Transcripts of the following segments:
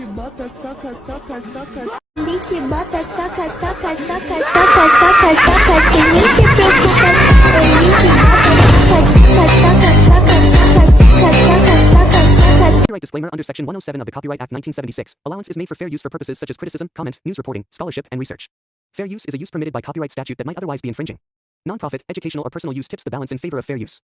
chibata saca saca saca Chibata saca saca saca saca saca saca tú ni te preocupes chibata saca saca saca saca saca saca. Copyright disclaimer under Section 107 of the Copyright Act 1976. Allowance is made for fair use for purposes such as criticism, comment, news reporting, scholarship, and research. Fair use is a use permitted by copyright statute that might otherwise be infringing. Non-profit, educational, or personal use tips the balance in favor of fair use.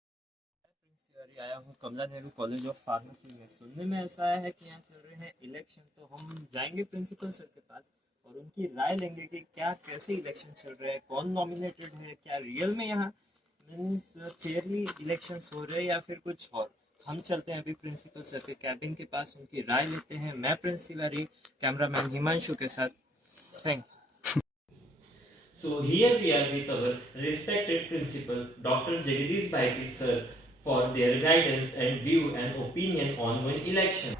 आया हूँ कमला Nehru college of pharmacy में। सुनने में ऐसा आया है कि यहाँ चल रहे हैं इलेक्शन, तो हम जाएंगे प्रिंसिपल सर के पास और उनकी राय लेंगे कि क्या कैसे इलेक्शन चल रहे हैं, कौन नॉमिनेटेड है, क्या रियल में यहाँ मीन्स फेयरली इलेक्शंस हो रहे हैं या फिर कुछ और। हम चलते हैं अभी प्रिंसिपल सर के कैबिन के पास, उनकी राय लेते हैं। मैं प्रिंस तिवारी कैमरामैन हिमांशु के साथ। Thank you. So here we are with our respected principal, Dr. Jagadish Bhaiti sir, for their guidance and view and opinion on one election.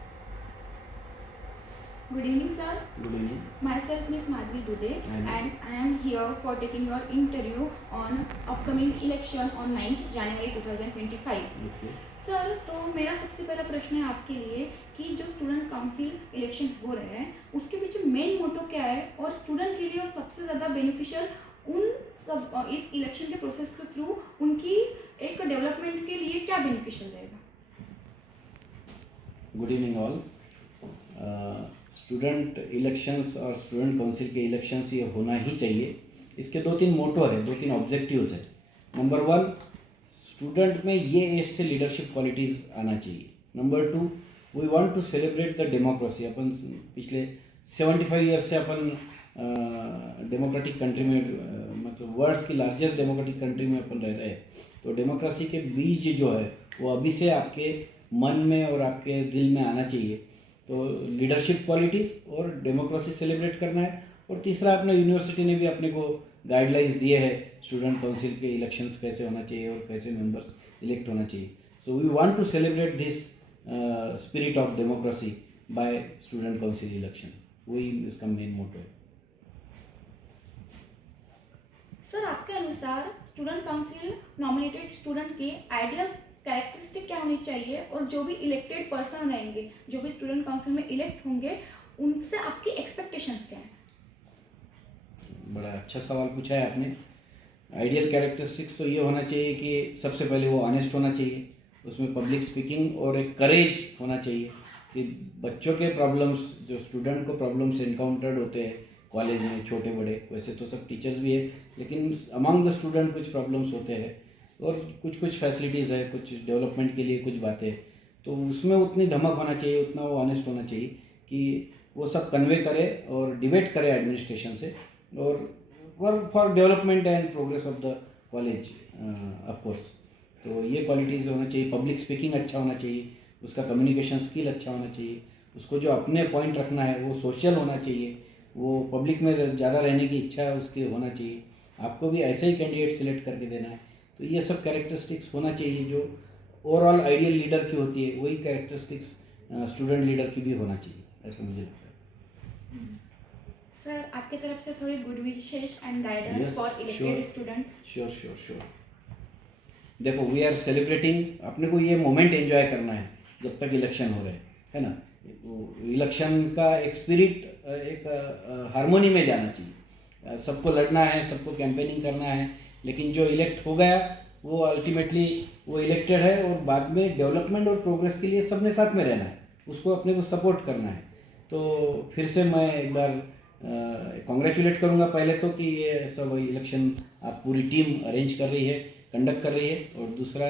Good evening, sir. Good evening. Myself, Miss Madhvi Dude, And I am here for taking your interview on upcoming election on 9th January 2025. okay. Sir, तो मेरा सबसे पहला प्रश्न है आपके लिए कि जो स्टूडेंट काउंसिल इलेक्शन हो रहे हैं उसके पीछे मेन मोटो क्या है और स्टूडेंट के लिए और सबसे ज़्यादा बेनिफिशियल उन सब इस इलेक्शन के प्रोसेस के थ्रू उनकी एक डेवलपमेंट के लिए क्या बेनिफिशियल रहेगा? Good evening all. Student elections और स्टूडेंट काउंसिल के इलेक्शंस ये होना ही चाहिए। इसके दो तीन मोटो है, दो तीन ऑब्जेक्टिव्स है। नंबर 1, स्टूडेंट में ये एज से लीडरशिप क्वालिटीज़ आना चाहिए। Number 2, we want to celebrate the democracy. अपन पिछले 75 ईयर्स से अपन डेमोक्रेटिक कंट्री में मतलब वर्ल्ड की लार्जेस्ट डेमोक्रेटिक कंट्री में अपन रह रहे हैं। तो डेमोक्रेसी के बीज जो है वो अभी से आपके मन में और आपके दिल में आना चाहिए। तो लीडरशिप क्वालिटीज़ और डेमोक्रेसी सेलिब्रेट करना है। और तीसरा, अपने यूनिवर्सिटी ने भी अपने को गाइडलाइंस दिए हैं स्टूडेंट काउंसिल के इलेक्शंस कैसे होना चाहिए और कैसे मेंबर्स इलेक्ट होना चाहिए। So we want to celebrate this spirit of democracy by student council election. वही इसका मेन मोटो है। सर, आपके अनुसार स्टूडेंट काउंसिल नॉमिनेटेड स्टूडेंट के आइडियल कैरेक्टरिस्टिक क्या होनी चाहिए और जो भी इलेक्टेड पर्सन रहेंगे, जो भी स्टूडेंट काउंसिल में इलेक्ट होंगे, उनसे आपकी एक्सपेक्टेशंस क्या हैं? बड़ा अच्छा सवाल पूछा है आपने। आइडियल कैरेक्टरिस्टिक्स तो ये होना चाहिए कि सबसे पहले वो ऑनेस्ट होना चाहिए, उसमें पब्लिक स्पीकिंग और एक करेज होना चाहिए कि बच्चों के प्रॉब्लम्स, जो स्टूडेंट को प्रॉब्लम्स इनकाउंटर्ड होते हैं कॉलेज में, छोटे बड़े, वैसे तो सब टीचर्स भी है, लेकिन अमंग द स्टूडेंट कुछ प्रॉब्लम्स होते हैं और कुछ फैसिलिटीज़ है, कुछ डेवलपमेंट के लिए कुछ बातें, तो उसमें उतनी धमक होना चाहिए, उतना वो ऑनेस्ट होना चाहिए कि वो सब कन्वे करे और डिबेट करे एडमिनिस्ट्रेशन से और for development and progress of the college of course. तो ये क्वालिटीज़ होना चाहिए। पब्लिक स्पीकिंग अच्छा होना चाहिए, उसका कम्युनिकेशन स्किल अच्छा होना चाहिए, उसको जो अपने पॉइंट रखना है वो सोशल होना चाहिए, वो पब्लिक में ज़्यादा रहने की इच्छा उसकी होना चाहिए। आपको भी ऐसे ही कैंडिडेट सिलेक्ट करके देना है। तो ये सब कैरेक्टरिस्टिक्स होना चाहिए जो ओवरऑल आइडियल लीडर की होती है, वही कैरेक्टरिस्टिक्स स्टूडेंट लीडर की भी होना चाहिए, ऐसा मुझे लगता है। सर, आपकी तरफ से थोड़ी good wishes and guidance for elected students. Sure. देखो, वी आर सेलिब्रेटिंग, अपने को ये मोमेंट एंजॉय करना है जब तक इलेक्शन हो रहे हैं, है ना। इलेक्शन का एक स्पिरिट, एक हारमोनी में जाना चाहिए। सबको लड़ना है, सबको कैंपेनिंग करना है, लेकिन जो इलेक्ट हो गया वो अल्टीमेटली वो इलेक्टेड है और बाद में डेवलपमेंट और प्रोग्रेस के लिए सबने साथ में रहना है, उसको अपने को सपोर्ट करना है। तो फिर से मैं एक बार कॉन्ग्रेचुलेट करूंगा पहले तो कि ये सब इलेक्शन आप पूरी टीम अरेंज कर रही है, कंडक्ट कर रही है। और दूसरा,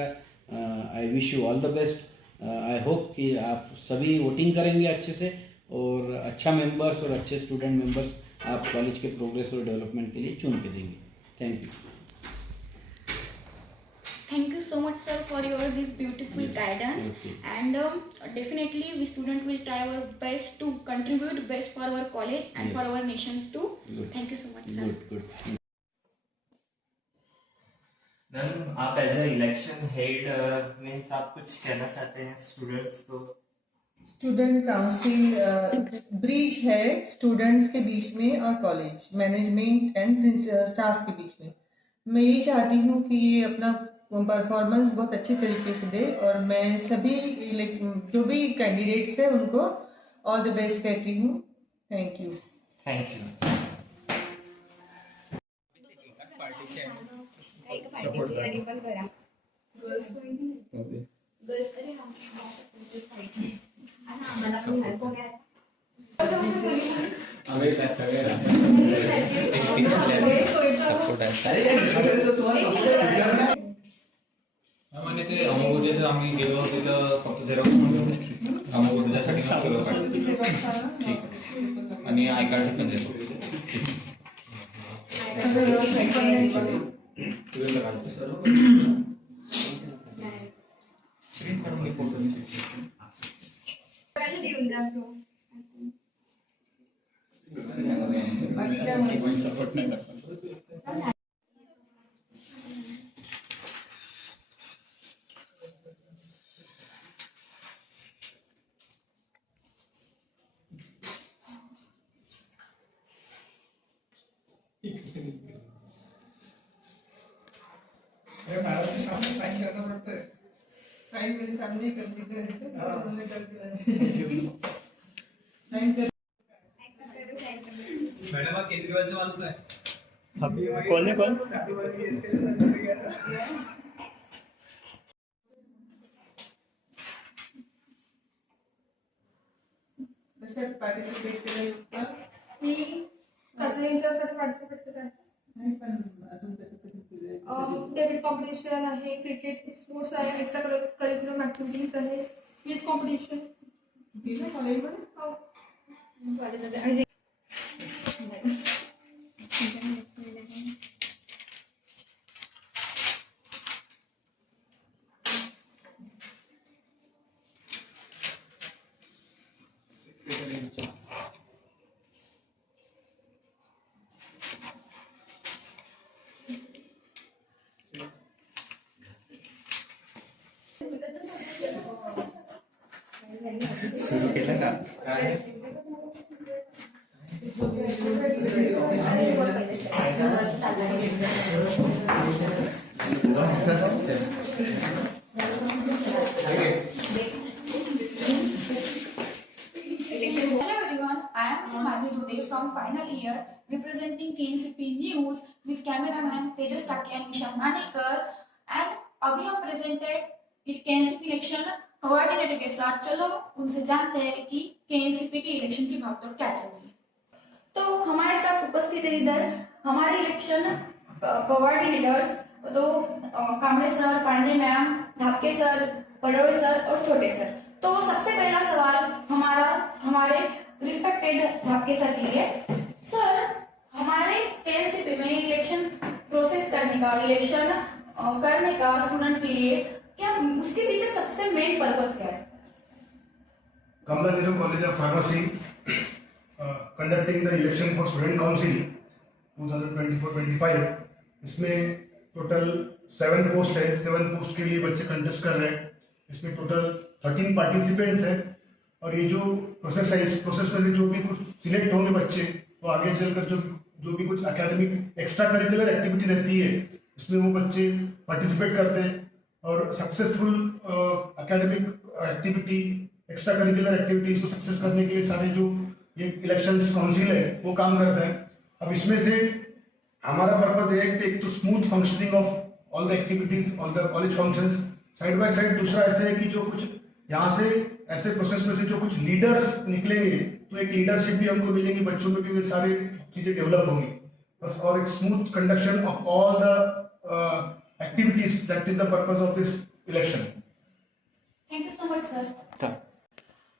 I wish you all the best. I hope कि आप सभी वोटिंग करेंगे अच्छे से और अच्छा मेंबर्स और अच्छे स्टूडेंट मेंबर्स आप कॉलेज के प्रोग्रेस और डेवलपमेंट के लिए चुन के देंगे। Thank you. Thank you so much, sir, for your this beautiful guidance. Okay. And definitely, we student will try our best to contribute best for our college and for our nations too. Good. Thank you so much, sir. Good. Ma'am, आप as a election head means आप कुछ कहना चाहते हैं students को? Student council bridge है students के बीच में और कॉलेज मैनेजमेंट एंड स्टाफ के बीच में। मैं ये चाहती हूँ कि ये अपना परफॉर्मेंस बहुत अच्छे तरीके से दे और मैं सभी जो भी कैंडिडेट्स हैं उनको ऑल द बेस्ट कहती हूँ। Thank you. Thank you. म्हणजे ते अमोगोद्याचं आम्ही गेलो तिथं फक्त झेरॉक्स म्हणून अमोगोद्यासाठी केलं ठीक आहे आणि आय कार्ड पण देतो सपोर्ट नाही दाखवत. मैडम के सामने साइन करना पड़ता है। साइन मेरे सामने कर दीजिए। साइन कर। मैडम आप केजरीवाल से मालूम है? अभी कौन है कौन? पार्टिसिपेट करें उसका पार्टिसिपेट करायचं डेबिट कॉम्पिटिशन आहे, क्रिकेट स्पोर्ट्स आहे, एक्स्ट्रा करिक्युलर ॲक्टिव्हिटीज आहे, क्विज कॉम्पिटिशन दिलं कॉलेजमध्ये. सुरू केलं का? Hello everyone, I am Ms. Madhu Dude from final year representing KNCP News with cameraman Tejas Taki and Nishan Manekar, and अभी हम presented KNCP election कोऑर्डिनेटर के साथ। चलो उनसे जानते हैं कि KNCP के इलेक्शन की भागदौड़ क्या चल रही है। तो हमारे साथ उपस्थित है इधर हमारे इलेक्शन कोऑर्डिनेटर्स, तो Kamde sir, Pandey ma'am, Dhapke sir, Padole sir और छोटे सर। तो सबसे पहला सवाल हमारे रिस्पेक्टेड धापके सर के लिए। सर, हमारे KNCP में इलेक्शन प्रोसेस करने का स्टूडेंट के लिए क्या उसके पीछे सबसे मेन पर्पस क्या है? Kamla Nehru college of pharmacy conducting the election for student council 2024-25। इसमें टोटल 7 पोस्ट है। 7 पोस्ट के लिए बच्चे कंटेस्ट कर रहे हैं। इसमें टोटल 13 पार्टिसिपेंट्स हैं और ये जो प्रोसेस है, इस प्रोसेस में जो भी कुछ सिलेक्ट होंगे बच्चे, वो आगे चलकर जो भी कुछ एकेडमिक एक्स्ट्रा करिकुलर एक्टिविटी रहती है उसमें वो बच्चे पार्टिसिपेट करते हैं और successful academic activity, extra curricular activities को सक्सेस करने के लिए सारे जो ये इलेक्शन काउंसिल है वो काम करता है। अब इसमें से हमारा पर्पज है कि एक तो smooth functioning of all the activities, all the college functions, side by side दूसरा ऐसे है कि जो कुछ यहाँ से ऐसे प्रोसेस में से जो कुछ लीडर्स निकलेंगे तो एक लीडरशिप भी हमको मिलेंगी, बच्चों में भी सारी चीजें डेवलप होंगी बस, और एक smooth conduction of all the activities, that is the purpose of this election. Thank you so much sir.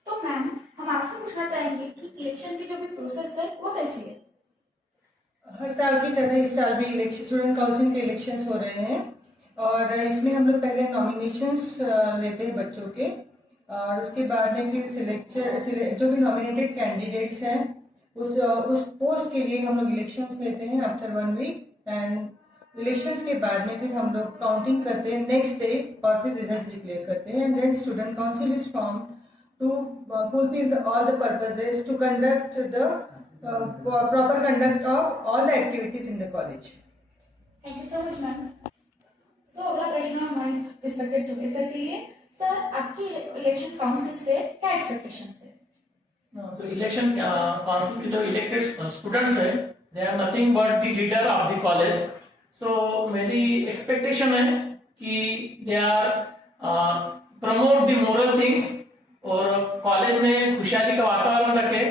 तो मैम, हम आपसे पूछना चाहेंगे कि इलेक्शन की जो भी प्रोसेस है वो कैसी है? हर साल की तरह इस साल भी इलेक्शन स्टूडेंट काउंसिल के इलेक्शंस हो रहे हैं और इसमें हम लोग पहले नॉमिनेशंस लेते हैं बच्चों के और उसके बाद में फिर जो भी नॉमिनेटेड कैंडिडेट्स हैं उस पोस्ट के लिए हम लोग इलेक्शंस लेते हैं आफ्टर 1 वीक एंड इलेक्शंस के बाद में फिर हम लोग काउंटिंग करते हैं नेक्स्ट डे और फिर रिजल्ट डिक्लेयर करते हैं and then student council is form to fulfil all the purposes to conduct the proper conduct of all the activities in the college. Thank you so much ma'am. So अगला प्रश्न हमारे respected professor के लिए। Sir, आपकी election council से क्या expectation है? तो इलेक्शन काउंसिल के जो इलेक्टेड स्टूडेंट्स है, they are nothing but the leader of the college. So मेरी एक्सपेक्टेशन है कि they are promote the moral things और कॉलेज में खुशहाली का वातावरण रखे,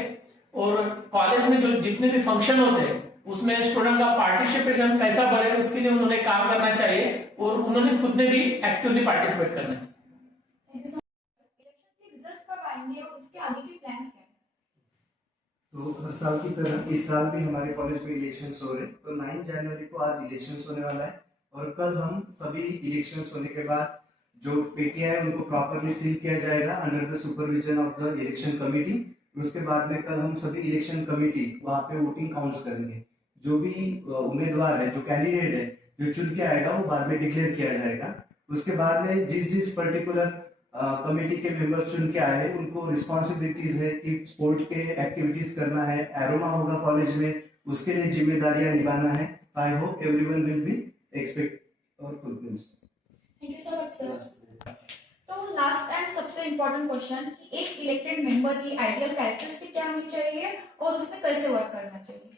और कॉलेज में जो जितने भी फंक्शन होते हैं उसमें स्टूडेंट का पार्टिसिपेशन कैसा बढ़े उसके लिए उन्होंने काम करना चाहिए, और उन्होंने खुद ने भी एक्टिवली पार्टिसिपेट करना चाहिए. इलेक्शन के रिजल्ट कब आएंगे और उसके आगे के प्लान्स क्या हैं? तो हर साल की तरह इस साल भी हमारे कॉलेज में इलेक्शंस हो रहे हैं. तो 9 जनवरी को आज इलेक्शंस होने वाला है, और कल हम सभी इलेक्शंस होने के बाद जो पेटियां हैं उनको प्रॉपरली सील किया जाएगा under the supervision of the election committee. उसके बाद में कल हम सभी इलेक्शन कमेटी वहाँ पे वोटिंग काउंट्स करेंगे. जो भी उम्मीदवार है, जो कैंडिडेट है, जो चुन के आएगा वो बाद में डिक्लेयर किया जाएगा. उसके बाद में जिस पर्टिकुलर कमेटी के मेंबर्स चुन के आए हैं उनको रिस्पॉन्सिबिलिटीज है कि स्पोर्ट के एक्टिविटीज करना है, एरोमा होगा कॉलेज में, उसके लिए जिम्मेदारियां निभाना है. I hope everyone will be expect और fulfil. Thank you so much sir. तो लास्ट एंड सबसे इम्पोर्टेंट क्वेश्चन कि एक इलेक्टेड मेंबर की आइडियल कैरेक्टरिस्टिक क्या होनी चाहिए और उसने कैसे वर्क करना चाहिए?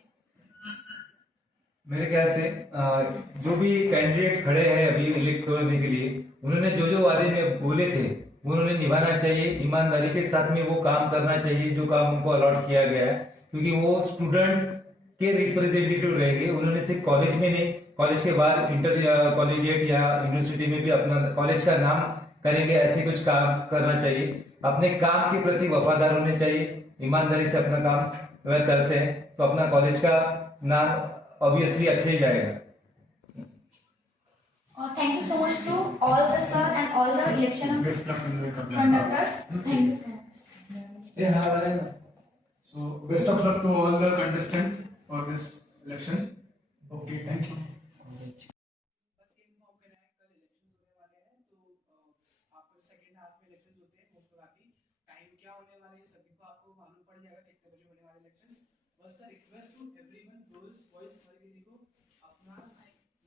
मेरे ख्याल से जो भी कैंडिडेट खड़े हैं अभी इलेक्ट होने के लिए, उन्होंने जो जो वादे में बोले थे वो उन्होंने निभाना चाहिए. ईमानदारी के साथ में वो काम करना चाहिए जो काम उनको अलॉट किया गया है, क्योंकि वो स्टूडेंट के रिप्रेजेंटेटिव रहेंगे. उन्होंने सिर्फ कॉलेज में नहीं, कॉलेज के बाहर इंटर कॉलेजिएट या यूनिवर्सिटी में भी अपना कॉलेज का नाम करेंगे. ऐसे कुछ काम करना चाहिए. अपने काम के प्रति वफादार होने चाहिए. ईमानदारी से अपना काम अगर करते हैं तो अपना कॉलेज का नाम ऑब्वियसली अच्छा ही जाएगा. Thank you so much to all the sir and all the election conductors. Thank you so much. So best of luck to all the contestants for this election. Okay, thank you.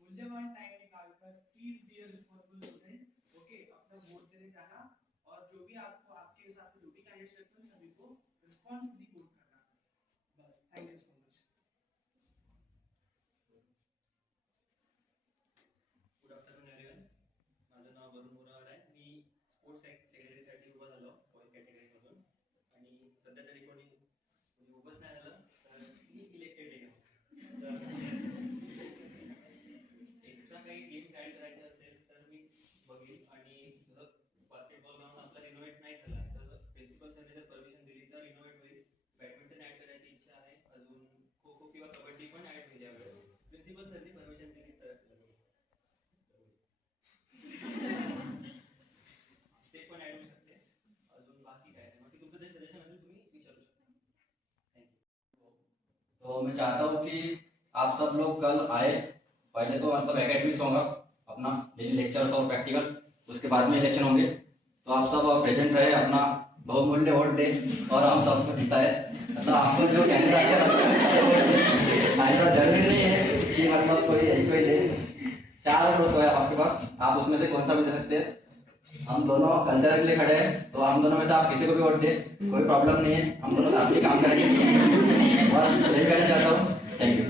मूल्यवान time निकालकर please be a responsible student. Okay, अपना vote देने जाना, और जो भी आपको आपके हिसाब से जो भी कैंडिडेट्स लगते हैं सभी को रिस्पांसिबली वोट करना. बस, thank you so much. Good afternoon everyone. माझं नाव वरुण मोरावार आहे. मी स्पोर्ट्स सेक्रेटरीसाठी उभा झालो बॉईज कॅटेगरीमधून, आणि सध्या तरी कोणी उभंच नाही झालं तर मी इलेक्टेड आहे. एक्स्ट्रा काही गेम्स ॲड करायचे असेल तर मी बघेन, आणि जर बास्केटबॉल ग्राउंड आपला रिनोव्हेट नाही झाला तर प्रिन्सिपल सरने जर परमिशन दिली तर रिनोव्हेट होईल. बॅडमिंटन ॲड करायची इच्छा आहे, अजून खो खो किंवा कबड्डी पण ॲड होईल यावेळेस. प्रिन्सिपल सरने परमिशन दिली तर ते पण ॲड होऊ शकते. अजून बाकी काय नाही, बाकी तुमचं जे सजेशन असेल तुम्ही विचारू शकता. थँक्यू. तो मैं चाहता हूँ कि आप सब लोग कल आए. पहले तो मतलब एकेडमिक्स होगा अपना डेली लेक्चर्स और प्रैक्टिकल, उसके बाद में इलेक्शन होंगे. तो आप सब प्रेजेंट रहे, अपना बहुमूल्य वोट दे और हम सबको जिताए. मतलब आपको जो ऐसा जरूरी नहीं है कि मतलब कोई एक कोई दे. 4 वोट है आपके पास, आप उसमें से कौन सा भी दे सकते हैं. हम दोनों कल्चर के लिए खड़े हैं, तो हम दोनों में से आप किसी को भी वोट दे, कोई प्रॉब्लम नहीं है. हम दोनों साथ में काम करेंगे. बस यही कहना चाहता हूँ. थँक्यू.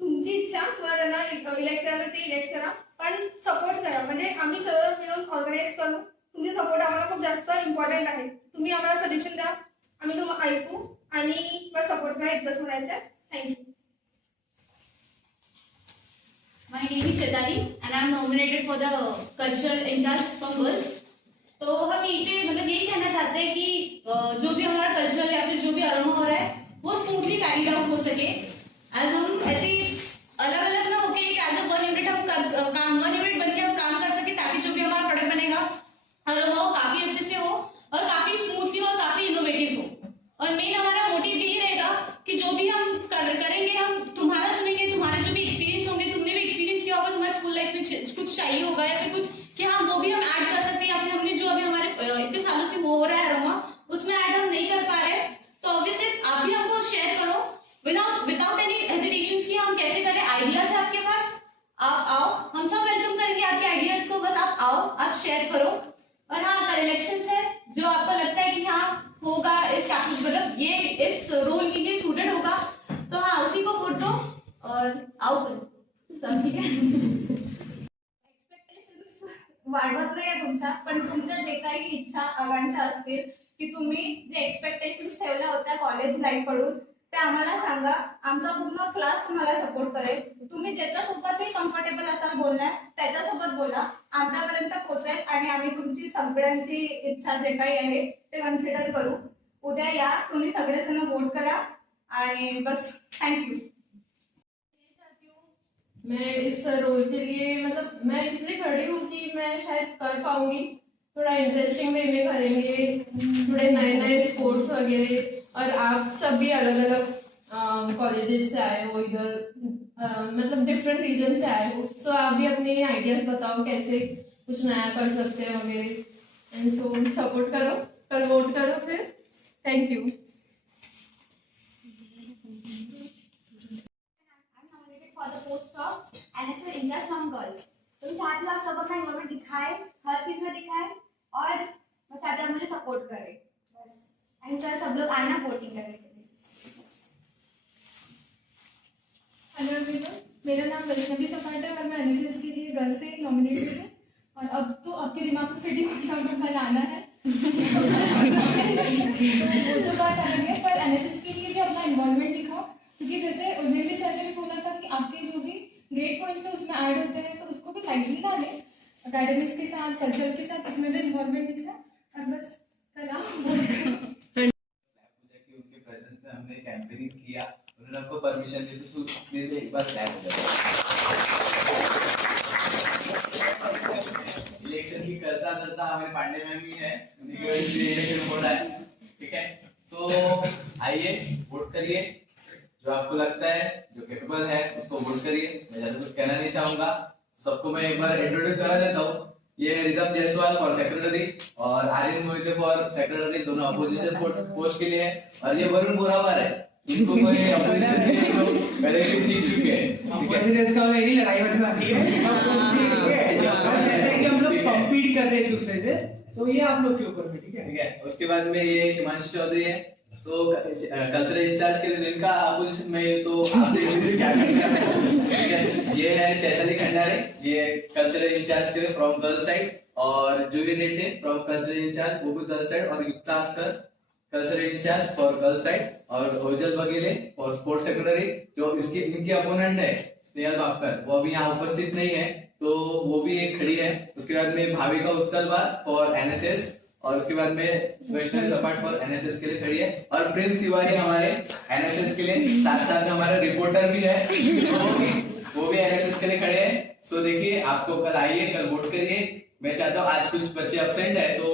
तुमची इच्छा तुम्हाला त्यांना इलेक्ट करायला ते इलेक्ट करा, पण सपोर्ट करा. म्हणजे आम्ही सर्व मिळून ऑर्गनाईज करू. तुमचे सपोर्ट आम्हाला खूप जास्त इम्पॉर्टंट आहे. तुम्ही आम्हाला सजेशन द्या, आम्ही तुम्हाला ऐकू आणि बस सपोर्ट करा. इतकंच म्हणायचं आहे. Thank you. My name is Shetali and I am nominated for the cultural in charge from girls. तो हम ये मतलब यही कहना चाहते हैं कि जो भी हमारा कल्चरल या फिर जो भी अरोमा हो रहा है वो स्मूथली कैरी आउट हो सके. एज हम ऐसे अलग अलग ना होके एक एज अ 1 यूनिट हम 1 यूनिट बनके हम काम कर सके, ताकि जो भी हमारा प्रोडक्ट बनेगा अरोमा वो काफी अच्छे से हो और काफी स्मूथली और काफी इनोवेटिव हो. और मेन हमारा मोटिव यही रहेगा कि जो भी हम करेंगे हम तुम्हारा सुनेंगे, तुम्हारे जो भी एक्सपीरियंस होंगे, तुमने भी एक्सपीरियंस किया होगा तुम्हारे स्कूल लाइफ में कुछ चाहिए होगा या फिर कुछ कि हाँ वो भी हम ऐड कर सकते हैं, या फिर हमने जो अभी हमारे इतने सालों से हो रहा है अरोमा उसमें ऐड हम नहीं कर पा रहे हैं. तो ऑब्वियसली आप भी हमको शेयर करो विदाउट एनी हेजिटेशंस कि हम तुमच्या, पण तुमच्या जे काही इच्छा आकांक्षा असतील की तुम्ही जे एक्सपेक्टेशन्स ठेवल्या होत्या कॉलेज लाईफ कडून ते आम्हाला सांगा. आमचा पूर्ण क्लास तुम्हाला सपोर्ट करेल. तुम्ही ज्याच्यासोबतही कम्फर्टेबल असाल बोलण्यात त्याच्यासोबत बोला, आमच्यापर्यंत पोहोचेल आणि आम्ही तुमची सगळ्यांची इच्छा जे काही आहे ते कन्सिडर करू. उद्या या, तुम्ही सगळेजण वोट करा आणि बस. थँक्यू. मैं इस रोल के लिए मतलब मैं इसलिए खड़ी हूँ कि मैं शायद कर पाऊंगी. थोड़ा इंटरेस्टिंग वे में करेंगे, थोड़े नए नए स्पोर्ट्स वगैरह. और आप सब भी अलग अलग कॉलेजेस से आए हो, इधर मतलब डिफरेंट रीजन से आए हो. सो आप भी अपने आइडियाज बताओ कैसे कुछ नया कर सकते हैं वगैरह. एंड सो सपोर्ट करो, कल वोट करो फिर. Thank you. For the post of NSS incharge from girls. तो मैं चाहती हूँ आप सब अपना इन्वॉल्वमेंट दिखाए, हर चीज में दिखाए, और मैं चाहती हूँ आप मुझे सपोर्ट करें बस. एंड सर सब लोग आना वोटिंग करने के लिए. हेलो एवरीवन, मेरा नाम वैष्णवी सपाट है और मैं एनएसएस के लिए गर्ल्स से नॉमिनेटेड हूँ. और अब तो आपके दिमाग में फिट ही होगा कल आना है. तो बात अलग है, पर एनएसएस के लिए भी अपना इन्वॉल्वमेंट दिखाओ, क्योंकि जैसे उर्मिल सर ने भी बोला था कि आपके जो भी ग्रेड पॉइंट्स है उसमें ऐड होते हैं, तो उसको भी लाइटली ना लें. एकेडमिक्स के साथ, कल्चर के साथ इसमें भी इन्वॉल्वमेंट दिखा. और बस कल आप वोट करो. उनके प्रेजेंस में हमने कैंपेनिंग किया, उन्होंने हमको परमिशन दी, तो प्लीज एक बार क्लैप हो जाए. इलेक्शन की करता करता हमारे पांडे मैम भी है, उन्हीं की वजह से इलेक्शन हो रहा है. ठीक है, सो आइए वोट करिए. जो आपको लगता है जो कैपेबल है उसको वोट करिए. मैं ज्यादा कुछ कहना नहीं चाहूंगा. सबको मैं एक बार इंट्रोड्यूस करा देता हूँ. ये है रिदम जायसवाल फॉर सेक्रेटरी और आर्यन मोहिते फॉर सेक्रेटरी, दोनों अपोजिशन पोस्ट के लिए है. और ये वरुण बोरावर है, इनको कोई अपोजिशन के लिए पहले भी जीत चुके हैं. अपोजिशन का मेरी लड़ाई होने वाली है. हम लोग कॉम्पीट कर रहे हैं एक दूसरे से, तो ये आप लोग के ऊपर में. ठीक है. उसके बाद में ये हिमांशु चौधरी है, तो कल्चरल इंचार्ज के लिए इनका अपोजिशन में, तो आप देख लीजिए क्या करते हैं. ये है चैताली खंडारे, ये कल्चरल इंचार्ज के लिए फ्रॉम गर्ल्स साइड, और Juhi Reddy from cultural incharge वो भी गर्ल्स साइड, और Yukta Askar cultural incharge for girls side, और Ojal Baghele for sports secretary. जो इसकी इनकी अपोनेंट है स्नेहल बापकर, वो अभी यहाँ उपस्थित नहीं है, तो वो भी एक खड़ी है. उसके बाद में भाविका उत्तलवार फॉर एनएसएस, और उसके बाद में वैष्णवी सपाट फॉर एनएसएस के लिए खड़ी है. और प्रिंस तिवारी हमारे एनएसएस के लिए, साथ साथ में हमारा रिपोर्टर भी है, तो वो भी एनएसएस के लिए खड़े हैं. सो देखिए, आपको कल आइए, कल वोट करिए. मैं चाहता हूँ आज कुछ बच्चे एब्सेंट है तो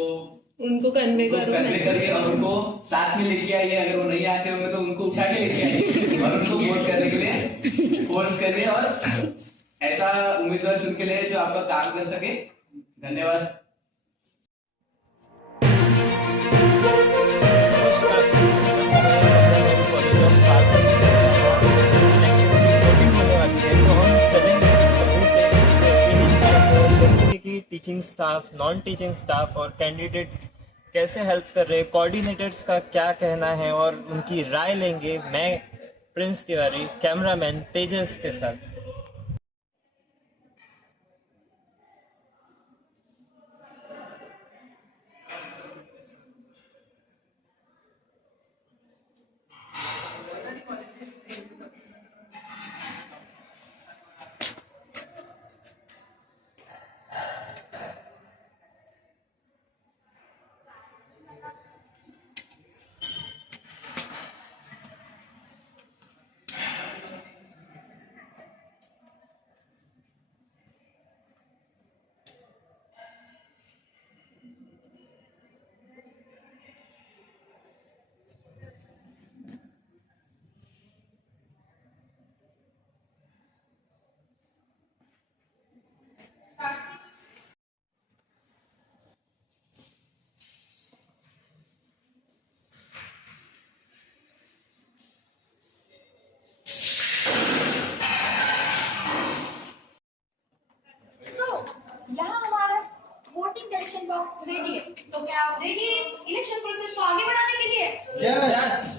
उनको कन्वे करिए और उनको साथ में लेके आइए. अगर वो नहीं आते होंगे तो उनको उठा के लेके आइए और उनको वोट करने के लिए फोर्स करिए, और ऐसा उम्मीदवार चुन के लिए जो आपका काम कर सके. धन्यवाद. Teaching staff, non teaching staff और कैंडिडेट्स कैसे हेल्प कर रहे हैं, कोऑर्डिनेटर्स का क्या कहना है और उनकी राय लेंगे. मैं प्रिंस तिवारी, कैमरामैन तेजस के साथ. बॉक्स रेडी है. तो क्या आप रेडी है इलेक्शन प्रोसेस को आगे बढ़ाने के लिए? यस.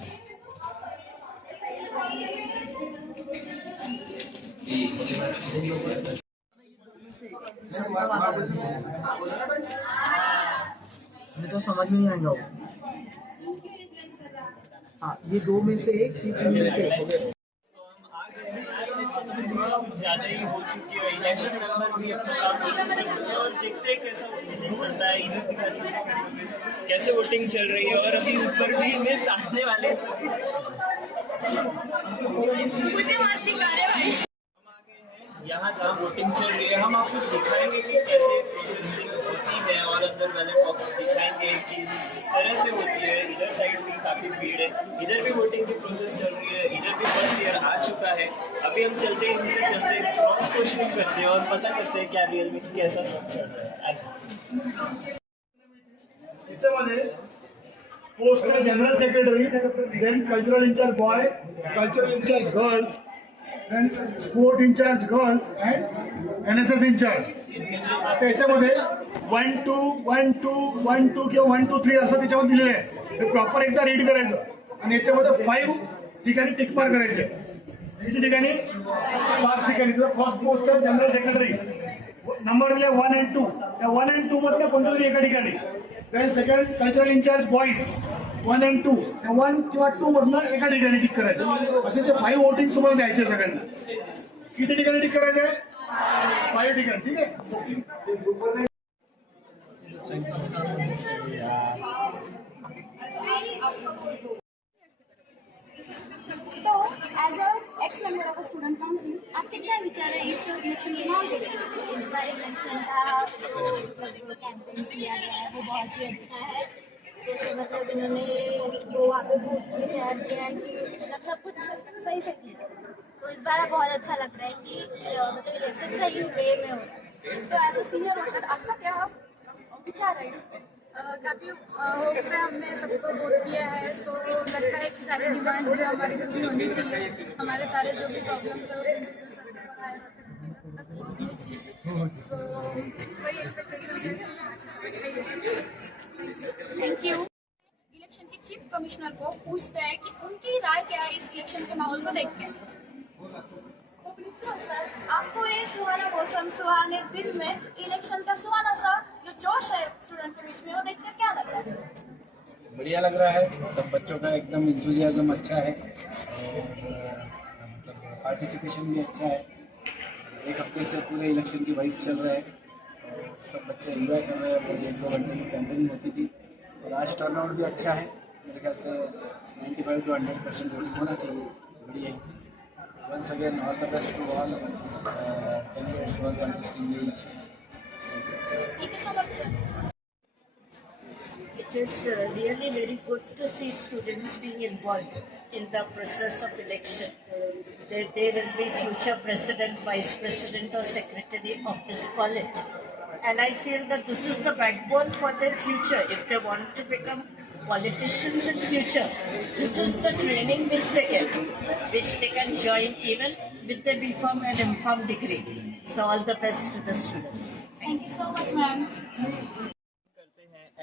तो समझ में नहीं आएगा वो। हाँ, ये 2 में से एक, 3 में से एक। ज्यादा ही हो चुकी है, इलेक्शन मेंबर भी अपना काम शुरू कर चुके हैं और देखते हैं कैसा वोटिंग चलता है, इधर कैसे वोटिंग चल रही है। और अभी ऊपर भी मिस आने वाले मुझे मत दिखाने भाई। यहाँ जहाँ वोटिंग चल रही है हम आपको दिखाएंगे कि कैसे प्रोसेसिंग होती है और अंदर बैलेट बॉक्स दिखाएंगे कि किस तरह से होती है। इधर साइड भी काफी भीड़ है, इधर भी वोटिंग की प्रोसेस चल रही है, इधर भी फर्स्ट ईयर आ चुका है। अभी हम चलते हैं, इनसे चलते हैं, क्रॉस क्वेश्चनिंग करते हैं और पता करते हैं क्या रियल में कैसा सब चल रहा है। याच्यामध्ये post general secretary, then cultural incharge boy, cultural incharge girl, then sport incharge girl and NSS incharge. आता याच्यामध्ये 1 2 1 2 1 2 किंवा 1 2 3 असं त्याच्यामध्ये दिलेलं आहे. ते प्रॉपर एकदा रीड करायचं आणि याच्यामध्ये 5 ठिकाणी टिक मार्क करायचे. किती ठिकाणी? 5 ठिकाणी. First post general secretary number दिले 1 and 2. त्या 1 and 2 मधनं कोणत्या एका ठिकाणी. Then second cultural incharge boys 1 and 2. त्या 1 किंवा 2 मधनं एका ठिकाणी टिक करायचं. असे ते 5 वोटिंग तुम्हाला द्यायचे सगळ्यांना. किती ठिकाणी टिक करायचं आहे? 5 ठिकाणी. ठीक आहे. तो as a ex member of student council आपके क्या विचार है इस इलेक्शन के माहौल को लेकर? इस बार इलेक्शन का जो कैंपेन किया गया है वो बहुत ही अच्छा है. जैसे मतलब इन्होंने वो वहाँ पे बूथ भी तैयार किया है कि मतलब सब कुछ सही से किया. तो इस बार बहुत अच्छा लग रहा है कि मतलब इलेक्शन सही वे में हो रहा है. तो एज अ सीनियर वोटर आपका क्या विचार है इस पे? काफ़ी होप से हमने सबको वोट किया है, तो लगता है कि सारी डिमांड्स जो हमारी पूरी होनी चाहिए. हमारे सारे जो भी प्रॉब्लम्स है वो प्रिंसिपल सर तक हायर तक पहुँचनी चाहिए. सो वही एक्सपेक्टेशन है. Thank you. इलेक्शन के चीफ कमिश्नर को पूछते हैं कि उनकी राय क्या है इस इलेक्शन के माहौल को देख के. सर, आपको ये सुहाना मौसम, सुहाने दिन में इलेक्शन का सुहाना सा जो जोश है स्टूडेंट के बीच में, वो देखकर क्या लग रहा है? बढ़िया लग रहा है. सब बच्चों का एकदम इंथुजियाज्म अच्छा है और मतलब पार्टिसिपेशन भी अच्छा है. एक हफ्ते से पूरे इलेक्शन की वाइब चल रहा है और सब बच्चे एंजॉय कर रहे हैं. और 1-2 घंटे की कैंपेनिंग होती थी और आज टर्नआउट भी अच्छा है. मेरे ख्याल से 95 to 100% वोटिंग होना चाहिए. बढ़िया है. Once again, all the best to all candidates who are contesting the elections. Thank you so much, sir. It is really very good to see students being involved in the process of election. They will be future president, vice president or secretary of this college. And I feel that this is the backbone for their future. If they want to become politicians in future, this is the training which they get, which they can join even with the B.Pharm and M.Pharm degree. So all the best to the students. Thank you so much, ma'am.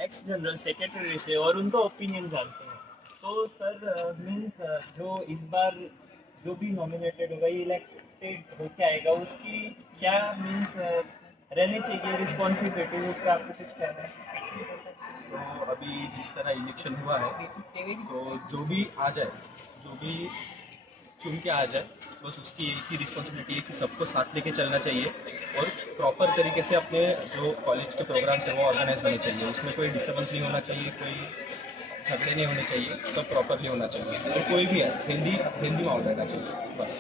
X general secretary से और उनका opinion जानते हैं. तो sir means जो इस बार जो भी नॉमिनेटेड होगा, ये इलेक्टेड होके आएगा, उसकी क्या मीन्स रहने चाहिए रिस्पॉन्सिबिलिटीज, उसका आपको कुछ कहना है? तो अभी जिस तरह इलेक्शन हुआ है तो जो भी आ जाए, जो भी चुन के आ जाए, बस उसकी एक ही रिस्पॉन्सिबिलिटी है कि सबको साथ लेके चलना चाहिए और प्रॉपर तरीके से अपने जो कॉलेज के प्रोग्राम्स हैं वो ऑर्गेनाइज होने चाहिए. उसमें कोई डिस्टर्बेंस नहीं होना चाहिए, कोई झगड़े नहीं होने चाहिए, सब प्रॉपरली होना चाहिए. तो कोई भी है हिंदी माहौल रहना चाहिए बस.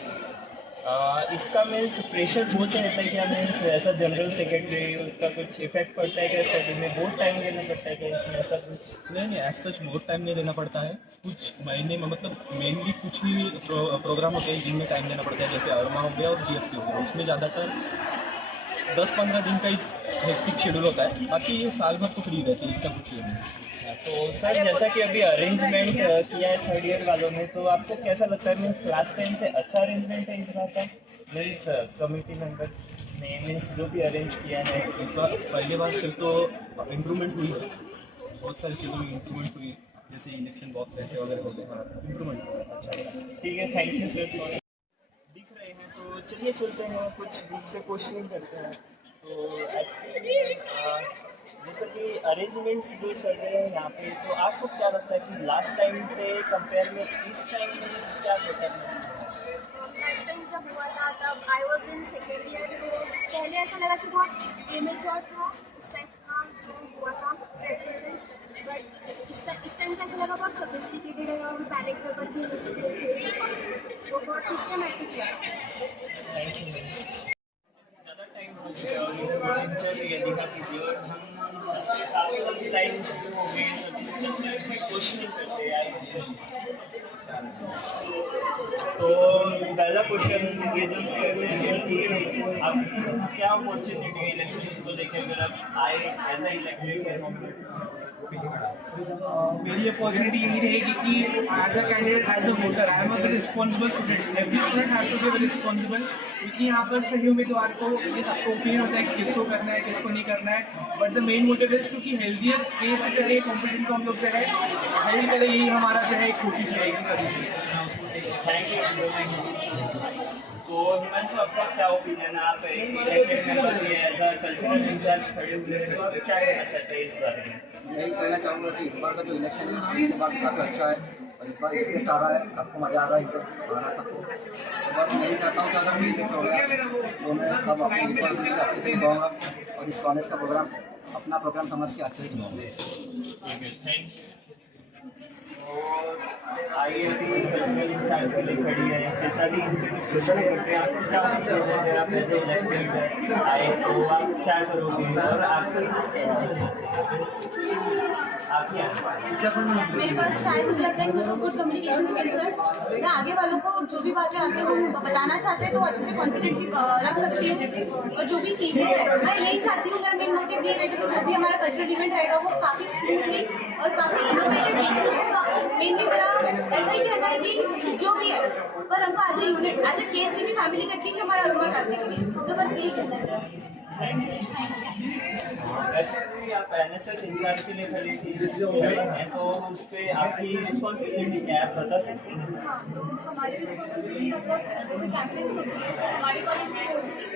इसका मीन्स प्रेशर बहुत रहता है क्या? मीन्स ऐसा जनरल सेक्रेटरी उसका कुछ इफेक्ट पड़ता है क्या स्टडी में? बहुत टाइम देना पड़ता है क्या इसमें? ऐसा कुछ नहीं, एज सच बहुत टाइम नहीं देना पड़ता है. कुछ महीने में मतलब मेनली कुछ ही प्रोग्राम होते हैं जिनमें टाइम देना पड़ता है, जैसे अरमा हो गया और GFC हो गया. उसमें ज़्यादातर 10-15 दिन का ही हेक्टिक शेड्यूल होता है. बाकी ये साल भर तो फ्री रहती है, इसका कुछ नहीं. तो सर जैसा कि अभी अरेंजमेंट किया है थर्ड ईयर वालों ने, तो आपको कैसा लगता है? मीन्स लास्ट टाइम से अच्छा अरेंजमेंट है इस बार का? मीन्स कमेटी मेंबर्स ने मीन्स जो भी अरेंज किया है इस बार पहली बार सिर्फ तो इम्प्रूवमेंट हुई है, बहुत सारी चीज़ों में इम्प्रूवमेंट हुई है, जैसे इलेक्शन बॉक्स ऐसे वगैरह हो गए. इम्प्रूवमेंट हुआ है. अच्छा, ठीक है, थैंक यू सर. दिख रहे हैं तो चलिए चलते हैं, कुछ दूसरे क्वेश्चनिंग करते हैं. तो जैसे कि अरेंजमेंट्स जो चल रहे हैं यहाँ पे, तो आपको क्या लगता है कि लास्ट टाइम से कंपेयर में इस टाइम में क्या बेटरमेंट है? लास्ट टाइम जब हुआ था तब I was in second year, तो पहले ऐसा लगा कि बहुत इमेच्योर था उस टाइम का जो हुआ था प्रेजेंटेशन, बट इस टाइम का ऐसा लगा बहुत सोफिस्टिकेटेड है और पैनिक पेपर भी यूज किए, वो बहुत सिस्टमैटिक है। Thank you. ज़्यादा टाइम हो गया और चल रही है, दिखा कीजिए। और हम काफ़ी लंबी लाइन शुरू हो गई, सभी से चलते हैं, क्वेश्चनिंग करते हैं। तो पहला क्वेश्चन ये जो है कि आप क्या अपॉर्चुनिटी है इलेक्शन को लेकर अगर आप आए एज ए इलेक्टेड? मेरी अपॉर्चुनिटी यही रहेगी कि as a candidate, as a voter, I am a responsible student. Every student have to be very responsible, क्योंकि यहाँ पर सही उम्मीदवार को ये सबको ओपिनियन होता है कि किसको करना है किसको नहीं करना है, but the main motive is to कि हेल्थियर वे से जो है कॉम्पिटेंट को हम लोग जो है हेल्प करें, यही हमारा जो है एक कोशिश रहेगी सभी से। Thank you. तो हिमांशु, आपका क्या ओपिनियन है? आप इलेक्टेड मेंबर भी एज अ कल्चरल इंचार्ज खड़े हुए हैं, तो आप क्या कहना चाहते हैं इस बारे में? यही कहना चाहूँगा कि इस बार का जो इलेक्शन है इस बार काफ़ी अच्छा है और इस बार इंटरेस्ट आ रहा है, सबको मज़ा आ रहा है, इंटरेस्ट आ रहा है सबको। तो बस मैं यही चाहता हूँ कि अगर मैं इलेक्ट हो गया तो मैं सब अपनी रिस्पॉन्सिबिलिटी अच्छे से निभाऊँगा और इस कॉलेज का प्रोग्राम अपना प्रोग्राम समझ के अच्छे से निभाऊँगा। आइए कल्चरल इंचार्ज के लिए खड़ी है चेताली, इनसे डिस्कशन करते हैं। आपको क्या मतलब है अगर आप ऐसे इलेक्टेड आए तो आप क्या करोगे और आप क्या? मेरे पास शायद मुझे लगता है कि मेरे गुड कम्युनिकेशन स्किल्स है। मैं आगे वालों को जो भी बातें आगे हम बताना चाहते हैं तो अच्छे से कॉन्फिडेंटली रख सकती हूँ, और जो भी चीज़ें हैं मैं यही चाहती हूँ, मेरा मेन मोटिव ये रहेगा कि जो भी हमारा कल्चरल इवेंट रहेगा वो काफ़ी स्मूथली और काफ़ी इनोवेटिव वे से हो। मेनली मेरा ऐसा ही कहना है कि जो भी है पर हमको as a unit, as a KCB family करके ही हमारा अरुमा करने के लिए, तो बस यही कहना है। आप NSS इंचार्ज के लिए खड़ी हैं, तो उस पर आपकी रिस्पॉन्सिबिलिटी क्या है, आप बता सकते हैं? हाँ, तो हमारी रिस्पॉन्सिबिलिटी मतलब जैसे कैंपेन्स होती है तो हमारे कॉलेज में मोस्टली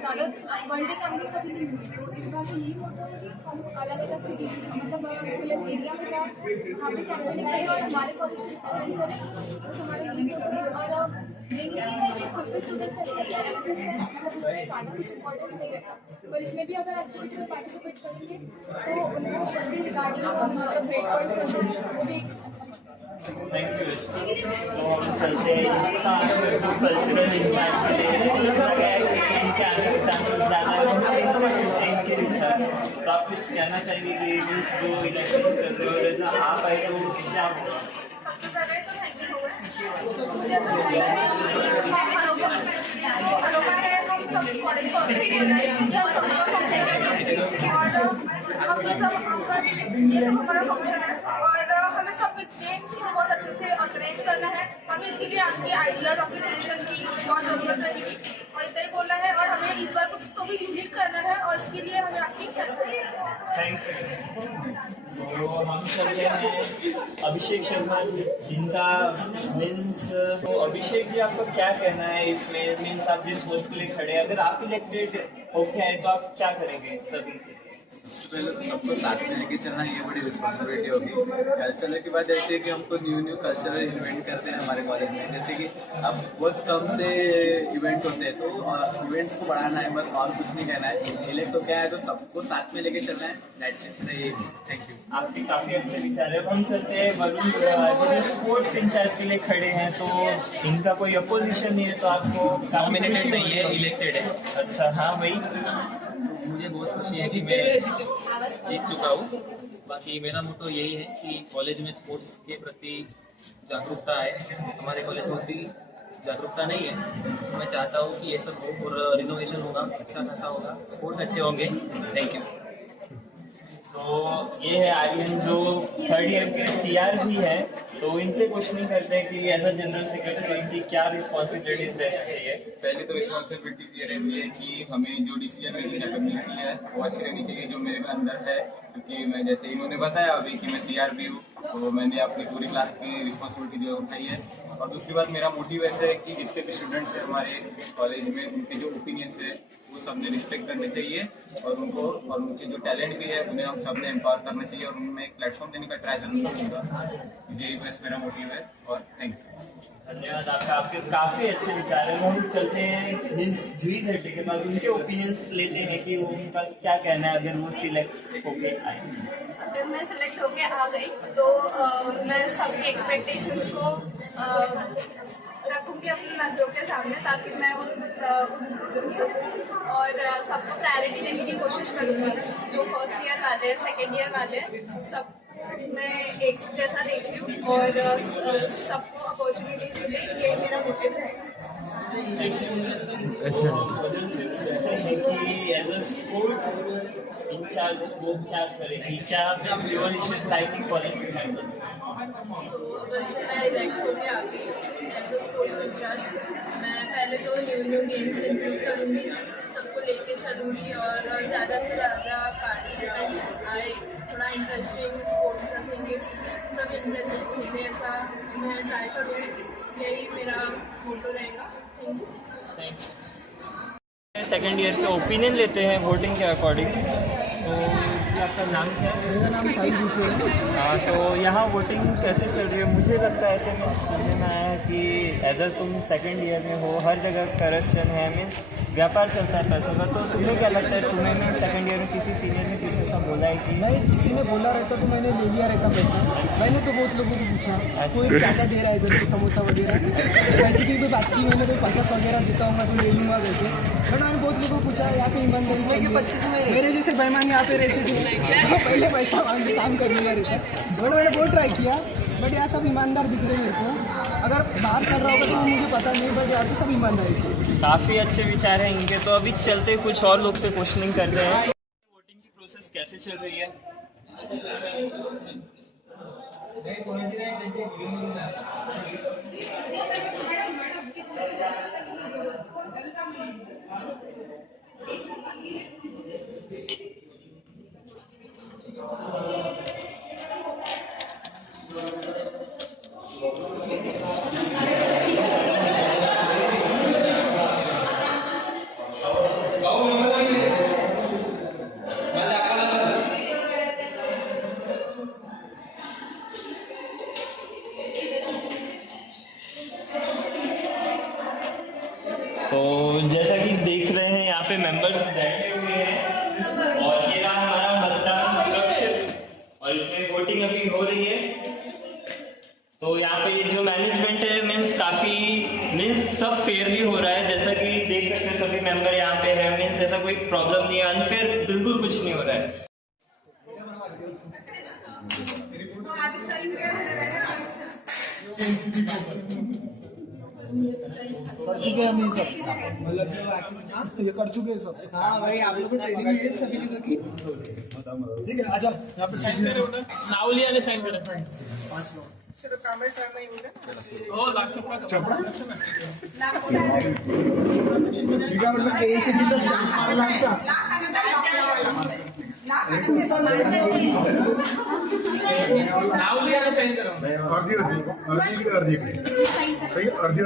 ज़्यादा वन डे कैंपेन कभी नहीं हुई, तो इस बार यही मोटो है कि हम अलग अलग सिटीज़ मतलब विलेज एरिया में जाएँ, वहाँ पे कैंपेनिंग करें और हमारे कॉलेज को रिप्रेजेंट करें, बस हमारा यही मोटो है। और मेनली ये है कि कोई भी स्टूडेंट कर सकता है NSS में, मतलब उसमें ज़्यादा कुछ इंपॉर्टेंस नहीं रहता, पर इसमें भी अगर एक्टिविटी में पार्टिसिपेट करेंगे तो उनको उसके रिगार्डिंग मतलब ग्रेड पॉइंट्स मिलते हैं, वो भी एक अच्छा होता है। Thank you. तो हम चलते हैं कल्चरल इंचार्ज के लिए, इनके आने के चांसेस ज़्यादा है, हम इनसे पूछते हैं इनके विचार। तो आप कुछ कहना चाहिए कि जो इलेक्शन चल रहे हो आप आए तो क्या होगा? सबसे पहले तो थैंक यू होगा, मुझे ऐसा लगता है कि हम अरोमा है, हम सब कॉलेज कोऑर्डिनेट कर रहे हैं, हम सबका फंक्शन है और हम ये सब हमारा फंक्शन है और हमें सब बच्चे इसे बहुत अच्छे से ऑर्गेनाइज करना है। हमें इसीलिए आपके आइडियाज, आपके सजेशन की बहुत ज़रूरत रहेगी और इतना ही बोलना है, और हमें इस बार कुछ तो भी यूनिक करना है और इसके लिए हमें आपकी हेल्प चाहिए। Thank you. तो हम चलते हैं अभिषेक शर्मा जिनका मीन्स, तो अभिषेक जी आपको क्या कहना है इसमें? मीन्स आप जिस पोस्ट के लिए खड़े हैं, अगर आप इलेक्टेड होके आए तो आप क्या करेंगे सभी के? सबसे पहले तो सबको साथ में लेके चलना, ये बड़ी रिस्पॉन्सिबिलिटी होगी। कल्चर के बाद जैसे कि हमको न्यू कल्चरल इवेंट करते हैं हमारे कॉलेज में, जैसे कि अब बहुत कम से इवेंट होते हैं, तो इवेंट्स को बढ़ाना है, बस और कुछ नहीं कहना है। इलेक्ट हो क्या है तो सबको साथ में लेके चलना है, दैट्स इट। Thank you. आपके काफी अच्छे विचार है। हम चलते हैं वरुण जो स्पोर्ट्स इंचार्ज के लिए खड़े हैं, तो इनका कोई अपोजिशन नहीं है, तो आपको नॉमिनेटेड नहीं है, इलेक्टेड है। अच्छा, हाँ वही। मुझे बहुत खुशी है कि मैं जीत चुका हूँ। बाकी मेरा मोटो यही है कि कॉलेज में स्पोर्ट्स के प्रति जागरूकता है, हमारे कॉलेज में उतनी जागरूकता नहीं है। मैं चाहता हूँ कि ये सब हो और रिनोवेशन होगा, अच्छा खासा होगा, स्पोर्ट्स अच्छे होंगे। Thank you. तो ये है आर्यन जो थर्ड ईयर के CR भी है, तो इनसे क्वेश्चनिंग करते हैं कि एज अ जनरल सेक्रेटरी इनकी क्या रिस्पॉन्सिबिलिटीज रहना चाहिए। पहले तो रिस्पॉन्सिबिलिटी ये रहती है कि हमें जो डिसीजन मेकिंग कैपेबिलिटी है वो अच्छी रहनी चाहिए, जो मेरे अंदर है, क्योंकि मैं जैसे इन्होंने बताया अभी कि मैं CR भी हूँ, तो मैंने अपनी पूरी क्लास की रिस्पॉन्सिबिलिटी जो उठाई है। और दूसरी बात, मेरा मोटिव ऐसा है कि जितने भी स्टूडेंट्स हैं हमारे कॉलेज में, उनके जो ओपिनियंस है वो सबने रिस्पेक्ट करने चाहिए और उनके जो टैलेंट भी है उन्हें हम सबने एम्पावर करना चाहिए और उनमें एक प्लेटफॉर्म देने का ट्राई जरूर करूँगा। यही बस मेरा मोटिव है और थैंक यू। धन्यवाद आपका, आपके काफी अच्छे विचार है। हम चलते हैं मिस जूही धड्डे के पास, उनके ओपिनियंस लेते हैं कि उनका क्या कहना है अगर वो सिलेक्ट होके आए। अगर मैं सिलेक्ट होके आ गई तो मैं सबकी एक्सपेक्टेशंस को रखूँगी अपनी नज़रों के सामने ताकि मैं उनको सुन सकूँ और सबको प्रायोरिटी देने की कोशिश करूँगी। जो फर्स्ट ईयर वाले हैं, सेकेंड ईयर वाले हैं, सबको मैं एक जैसा देखती हूँ और सबको अपॉर्चुनिटीज मिले, ये मेरा मोटिव है। एज अ स्पोर्ट्स इंचार्ज वो क्या करेगी, क्या कॉलेज में हैंडल? अगर से मैं इलेक्ट होके आ गई एज अ स्पोर्ट्स इंचार्ज, मैं पहले तो न्यू गेम्स इंक्लूड करूँगी, सबको लेके चलूँगी और ज़्यादा से ज़्यादा पार्टिसिपेंट्स आए, थोड़ा इंटरेस्टिंग स्पोर्ट्स रखेंगे, सब इंटरेस्टिंग खेले, ऐसा मैं ट्राई करूँगी। यही मेरा मोटो रहेगा। Thank you. सेकेंड ईयर से ओपिनियन लेते हैं वोटिंग के अकॉर्डिंग। तो आपका नाम क्या है? मेरा नाम साहिल दूसरे है। हाँ, तो यहाँ वोटिंग कैसे चल रही है? मुझे लगता है ऐसे में सुनने में आया है कि एज तुम सेकेंड ईयर में हो, हर जगह करप्शन है, मीन्स व्यापार चलता है पैसों का। तो तुम्हें क्या लगता है, तुम्हें भी सेकेंड ईयर में किसी सीनियर ने कुछ ऐसा बोला है कि नहीं? किसी ने बोला रहता तो मैंने ले लिया रहता पैसा। मैंने तो बहुत लोगों को पूछा कोई क्या क्या दे रहा है इधर से, समोसा वगैरह, पैसे की भी बात की मैंने, कोई 50 वगैरह देता हूँ मैं तो ले लूँगा वैसे। बट मैंने बहुत लोगों को पूछा यहाँ पे ईमानदारी चाहिए, मेरे जैसे बेईमान यहाँ पे रहते थे, पहले पैसा मांग के काम करने का रहता। बट मैंने बहुत ट्राई किया, बट यहाँ सब ईमानदार दिख रहे मेरे को। अगर बाहर चल रहा होगा तो मुझे पता नहीं, बट यहाँ तो सब ईमानदारी से। काफ़ी अच्छे विचार हैं इनके। तो अभी चलते कुछ और लोग से क्वेश्चनिंग करते हैं। वोटिंग की प्रोसेस कैसे चल रही है? तो जैसा कि देख रहे हैं यहाँ पे मेंबर्स बैठे हुए हैं और ये रहा हमारा मतदान कक्ष और इसमें वोटिंग अभी हो रही है। तो यहाँ पे जो मैनेजमेंट है मीन्स सब फेयरली हो रहा है। जैसा कि देख सकते हैं सभी मेंबर यहाँ पे है, मीन्स ऐसा कोई प्रॉब्लम नहीं है, अनफेयर बिल्कुल कुछ नहीं हो रहा है। कर चुके हैं हम ये सब, मतलब ये कर चुके हैं सब। हाँ भाई, आप लोग को ट्रेनिंग मिली है सभी जगह की। ठीक है, आजा यहाँ पे साइन करो, नाव लिया ले साइन करो। 5 लोग सिर्फ काम स्टार्ट नहीं होगा। ओ लाक्षपा चपड़ा बिगा मतलब केएसी बिल्डर स्टार्ट मार लास्ट नाव लिया ले साइन करो। अर्धी सही, अर्धी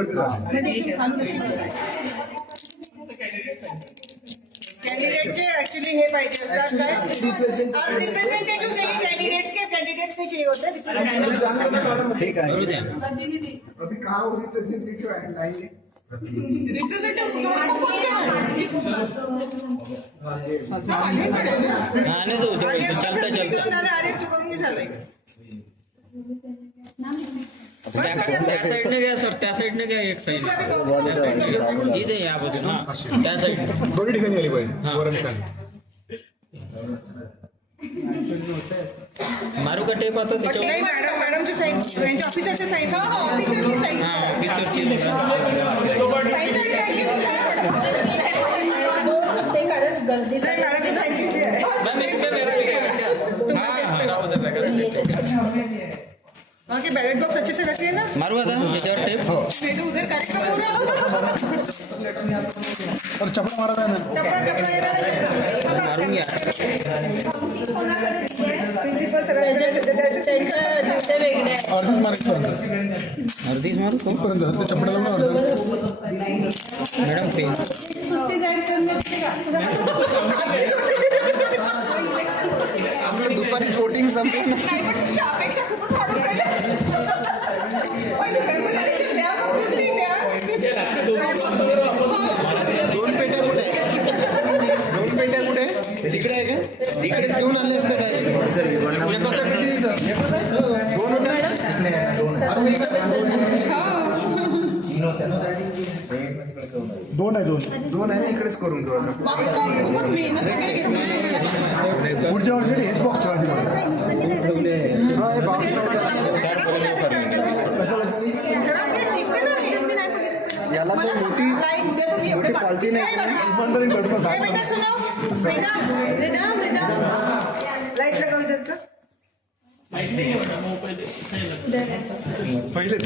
कॅन्डिडेटचे ऍक्च्युली हे पाहिजे असतात काय रिप्रेझेंटेटिव्ह नाही, कॅन्डिडेट्स नाही चाहिए होते। ठीक है, अभी कहाँ हो रिप्रेजेंटेटिव लाएंगे? आने दो, चलता अरे तू करून नाही झालंय। त्या साईडने घ्या सर, त्या साईडने घ्या, एक साईड इथे या बाजून, हा त्या साईड दोन्ही ठिकाणी आली पाहिजे वर आणि खाली. मारू का टेप आता त्याच्यावर? मॅडमची साईन, त्यांच्या ऑफिसरची साईन, ऑफिसरची साईन, गर्दी मैम इस पे मेरा वहाँ के बैलेट बॉक्स अच्छे से रखिए ना। मारू आता याच्यावर टेप, उधर कार्यक्रम हो रहा है और चपड़ा मारा है ना, मारून घ्या. प्रिन्सिपल सगळ्या त्यांच्या वेगळ्या अर्धीच मारायचं, अर्धीच मारू पर्यंत चपड़ा लावून मॅडम पेन ते जाहीर करण्यात दुपारीच वोटिंग संपली ना. अपेक्षा खूपच वाढून राहिल्या. दोन पेट्या कुठे तिकडे आहे का? इकडेच घेऊन आले असते डायरेक्ट. दोन आहे इकडेच करून घेऊ. खूपच मेहनत वगैरे घेतली. पुढच्या वर्षी हेच बॉक्स याला तो मोठी पालती नाही. लाईट लगावू शकतो. पहिले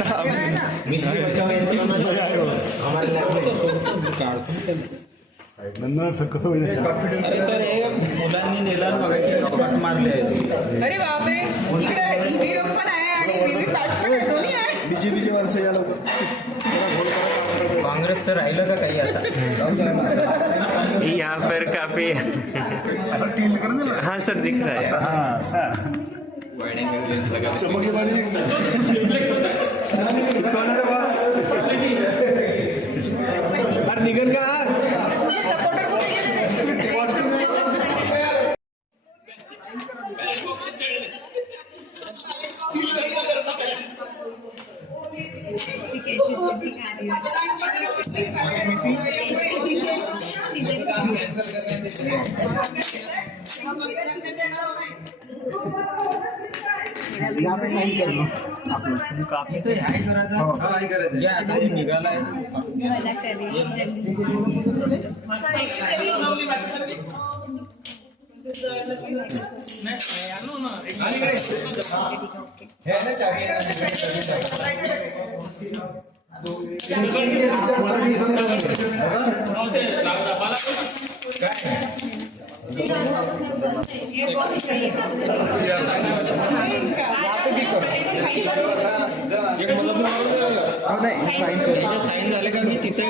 सर कसं होईल? अरे सर हे मुलांनी नेलं बघायचे नॉकआउट मारले. अरे बापरे, इकडे ईव्हीएम पण आहे आणि व्हीव्हीपॅट पण आहे, दोन्ही आहे. बीजेपीचे माणसं याला कांग्रेसचं राहिलं का काही आता? यहाँ पर काफी हाँ सर दिख रहा है. चमकली पाहिजे. निघन का? यहाँ पे साइन कर लो. कापी तो आहे करायचं. या आता निघालाय. साइन झाले का मी तिथे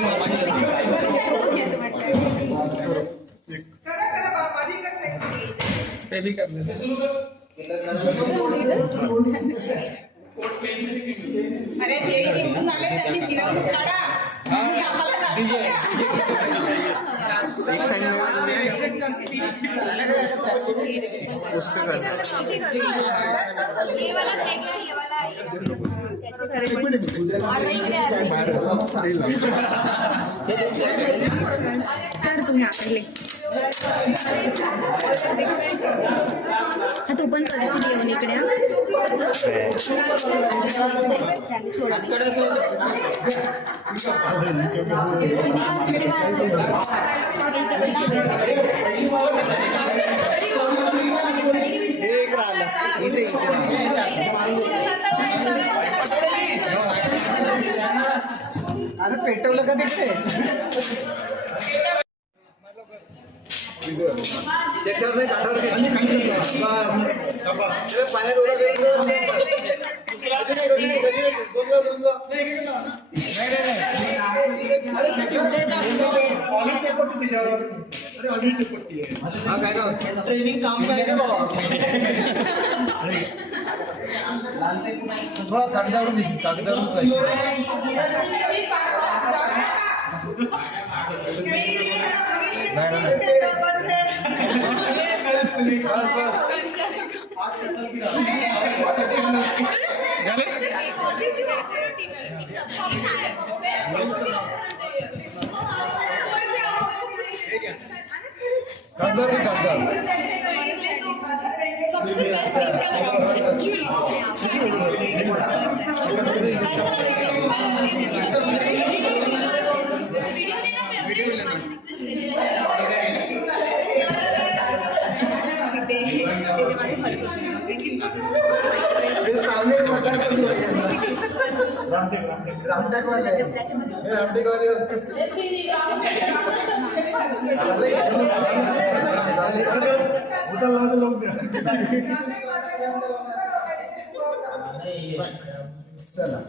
अरे जे निवडून आले त्यांनी मिरवणूक काढा. तर तुम्ही आकडले हा तू पण करशील येऊन इकडे. अरे पेटवलं का तिकडे? त्याच्यावर नाही काठावर पाण्यात हा काय ना ट्रेनिंग काम काय का थोडा कागदावर सबसे बेस्ट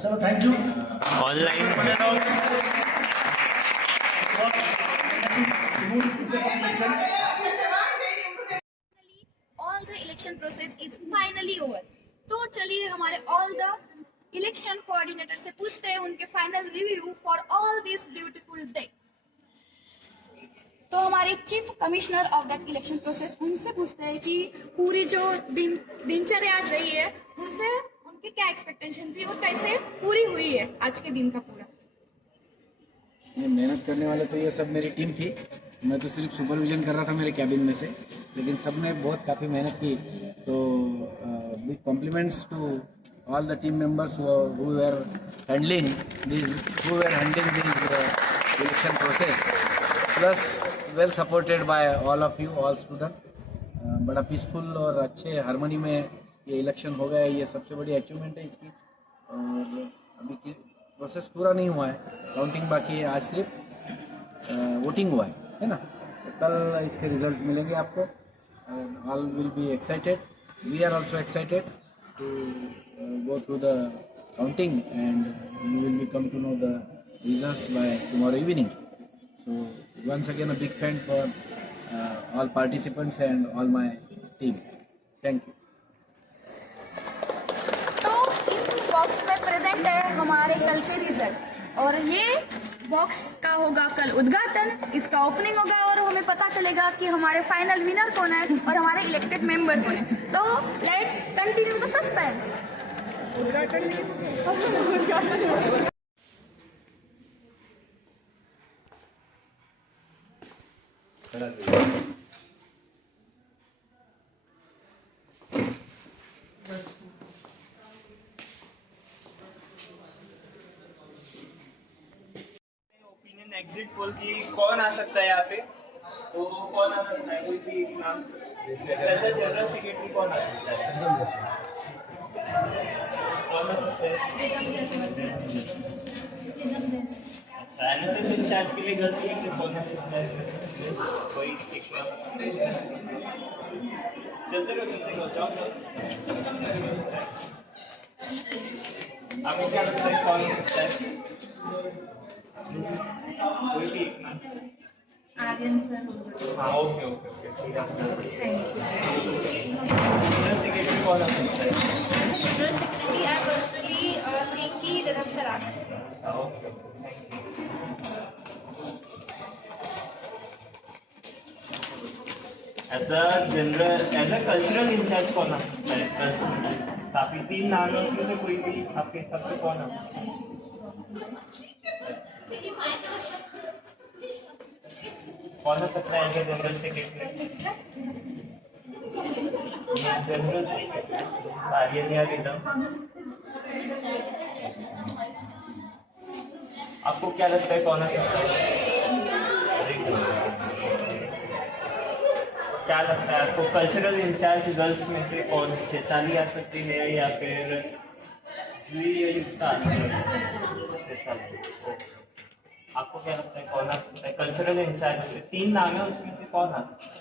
चलो thank you online All the election process is finally over. तो चलिए हमारे all the election coordinator से पूछते हैं उनके final review for all this beautiful day. तो हमारे chief commissioner of that election process उनसे पूछते हैं कि पूरी जो दिनचर्या आज रही है उनसे उनकी क्या एक्सपेक्टेशन थी और कैसे पूरी हुई है आज के दिन का पूरा। मेहनत करने वाले तो ये सब मेरी टीम थी, मैं तो सिर्फ सुपरविजन कर रहा था मेरे कैबिन में से, लेकिन सब ने बहुत काफ़ी मेहनत की। तो big compliments to all the team members who were handling this election process, plus well supported by all of you, all students. बड़ा पीसफुल और अच्छे हारमोनी में ये इलेक्शन हो गया है, ये सबसे बड़ी अचीवमेंट है इसकी। और अभी प्रोसेस पूरा नहीं हुआ है, काउंटिंग बाकी है, आज सिर्फ वोटिंग हुआ है ना। तो कल इसके रिजल्ट मिलेंगे आपको। All will be excited, we are also excited to go through the counting and you will be come to know the results by tomorrow evening. So once again a big thank for all participants and all my team. Thank you. तो इस box में present है हमारे कल के result और ये box का होगा कल उद्घाटन, इसका ओपनिंग होगा और हमें पता चलेगा कि हमारे फाइनल विनर कौन है और हमारे इलेक्टेड मेंबर कौन है। तो लेट्स कंटिन्यू द सस्पेंस। उद्घाटन ओपिनियन एग्जिट पोल की कौन आ सकता है यहाँ पे, तो कौन आ सकता है, कोई भी नाम जनरल सेक्रेटरी कौन आ सकता है, कौन आ सकता है? अच्छा, एनएसएस इंचार्ज के लिए गर्ल्स लीग से कौन आ सकता है, कोई एक चलते रहो जाओ। आपको क्या लगता है कौन हो सकता है? कोई भी एक नाम। आर्यन सर। हाँ ओके ठीक है। जनरल सेक्रेटरी कौन आ सकता है? General secretary I personally think कि रिदम सर आ सकते हैं। Okay as a cultural incharge कौन आ सकता है? काफी 3 नाम है, उसमें से कोई भी आपके हिसाब से कौन आ सकता है? कौन हो सकता है as general secretary? General secretary Aryan या रिदम। आपको क्या लगता है कौन आ सकता है? क्या लगता है आपको कल्चरल इंचार्ज गर्ल्स में से कौन, चैताली आ सकती है या फिर आपको क्या लगता है कौन आ सकता है कल्चरल इंचार्ज से? 3 नाम है, उसमें से कौन आ सकता है?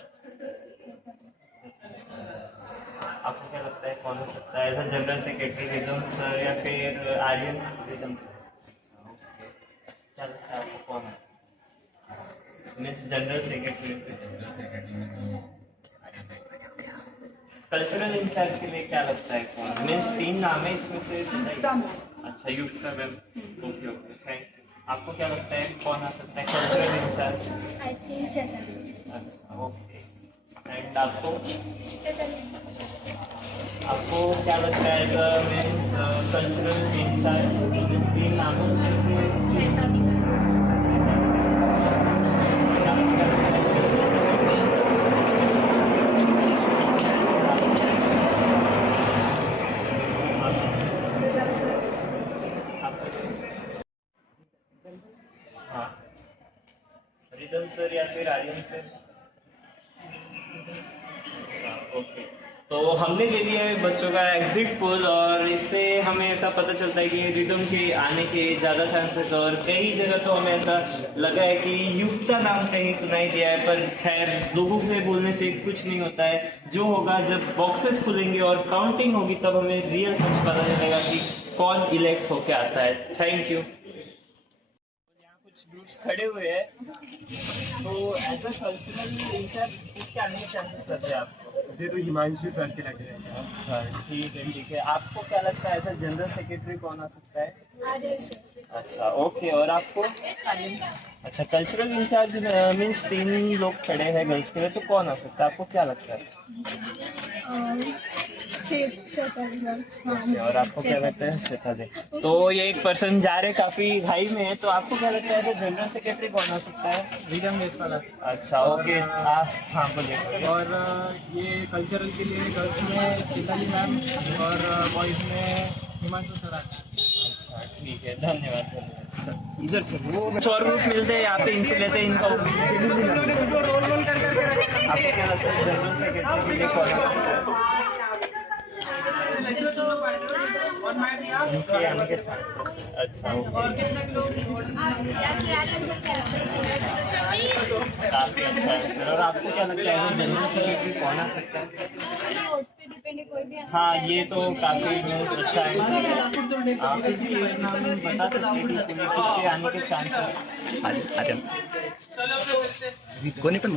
आपको क्या लगता है कौन हो सकता है as a general secretary, Ridham sir या फिर आर्यन रिदम सर? क्या लगता है आपको कौन है means general secretary? Cultural incharge के लिए क्या लगता है कौन मीन्स? 3 नाम है, इसमें से अच्छा यूथ का मैम। Okay thank you. आपको क्या लगता है कौन आ सकता है cultural incharge? I think Chaitanya. अच्छा ओके। एंड आपको क्या लगता है as a means cultural incharge means 3 नामों से? रिदम सर या फिर आर्यन सर? ओके, तो हमने ले लिया है बच्चों का एग्जिट पोल और इससे हमें ऐसा पता चलता है कि रिदम के आने के ज़्यादा चांसेस, और कई जगह तो हमें ऐसा लगा है कि युक्ता नाम कहीं सुनाई दिया है, पर खैर लोगों से बोलने से कुछ नहीं होता है। जो होगा जब बॉक्सेस खुलेंगे और काउंटिंग होगी तब हमें रियल सच पता चलेगा कि कौन इलेक्ट होके आता है। Thank you. कुछ ग्रुप्स खड़े हुए हैं, तो एज अ कल्चरल इंचार्ज किसके आने के चांसेस रहते हैं आपको? मुझे तो हिमांशु सर के लग रहे हैं। अच्छा ठीक है। आपको क्या लगता है एज अ जनरल सेक्रेटरी कौन आ सकता है? अच्छा ओके, और आपको? अच्छा, कल्चरल इंचार्ज मीन्स 3 लोग खड़े हैं गर्ल्स के लिए, तो कौन आ सकता है? आपको क्या लगता है? और आपको क्या लगता है? चेताली। तो ये एक पर्सन जा रहे काफी हाई में है, तो आपको क्या लगता है जनरल सेक्रेटरी कौन आ सकता है? विक्रम देशपाल। अच्छा ओके, आप हाँ बोलिए। और ये कल्चरल के लिए गर्ल्स में चेताली मैम और बॉयज़ में हिमांशु सर। अच्छा ठीक है, धन्यवाद। इधर से वो और ग्रुप मिलते हैं यहाँ पे, इनसे लेते हैं इनका ओपिनियन। आपको क्या लगता है जनरल सेक्रेटरी के लिए कौन आ सकता है? इनके आने के चांस। अच्छा काफी अच्छा है। और आपको क्या लगता है जनरल सेक्रेटरी कौन आ सकता है? हाँ ये तो काफी अच्छा है। आप भी एक नाम बता सकते हैं कि किसके आने के चांस है? कोणी पण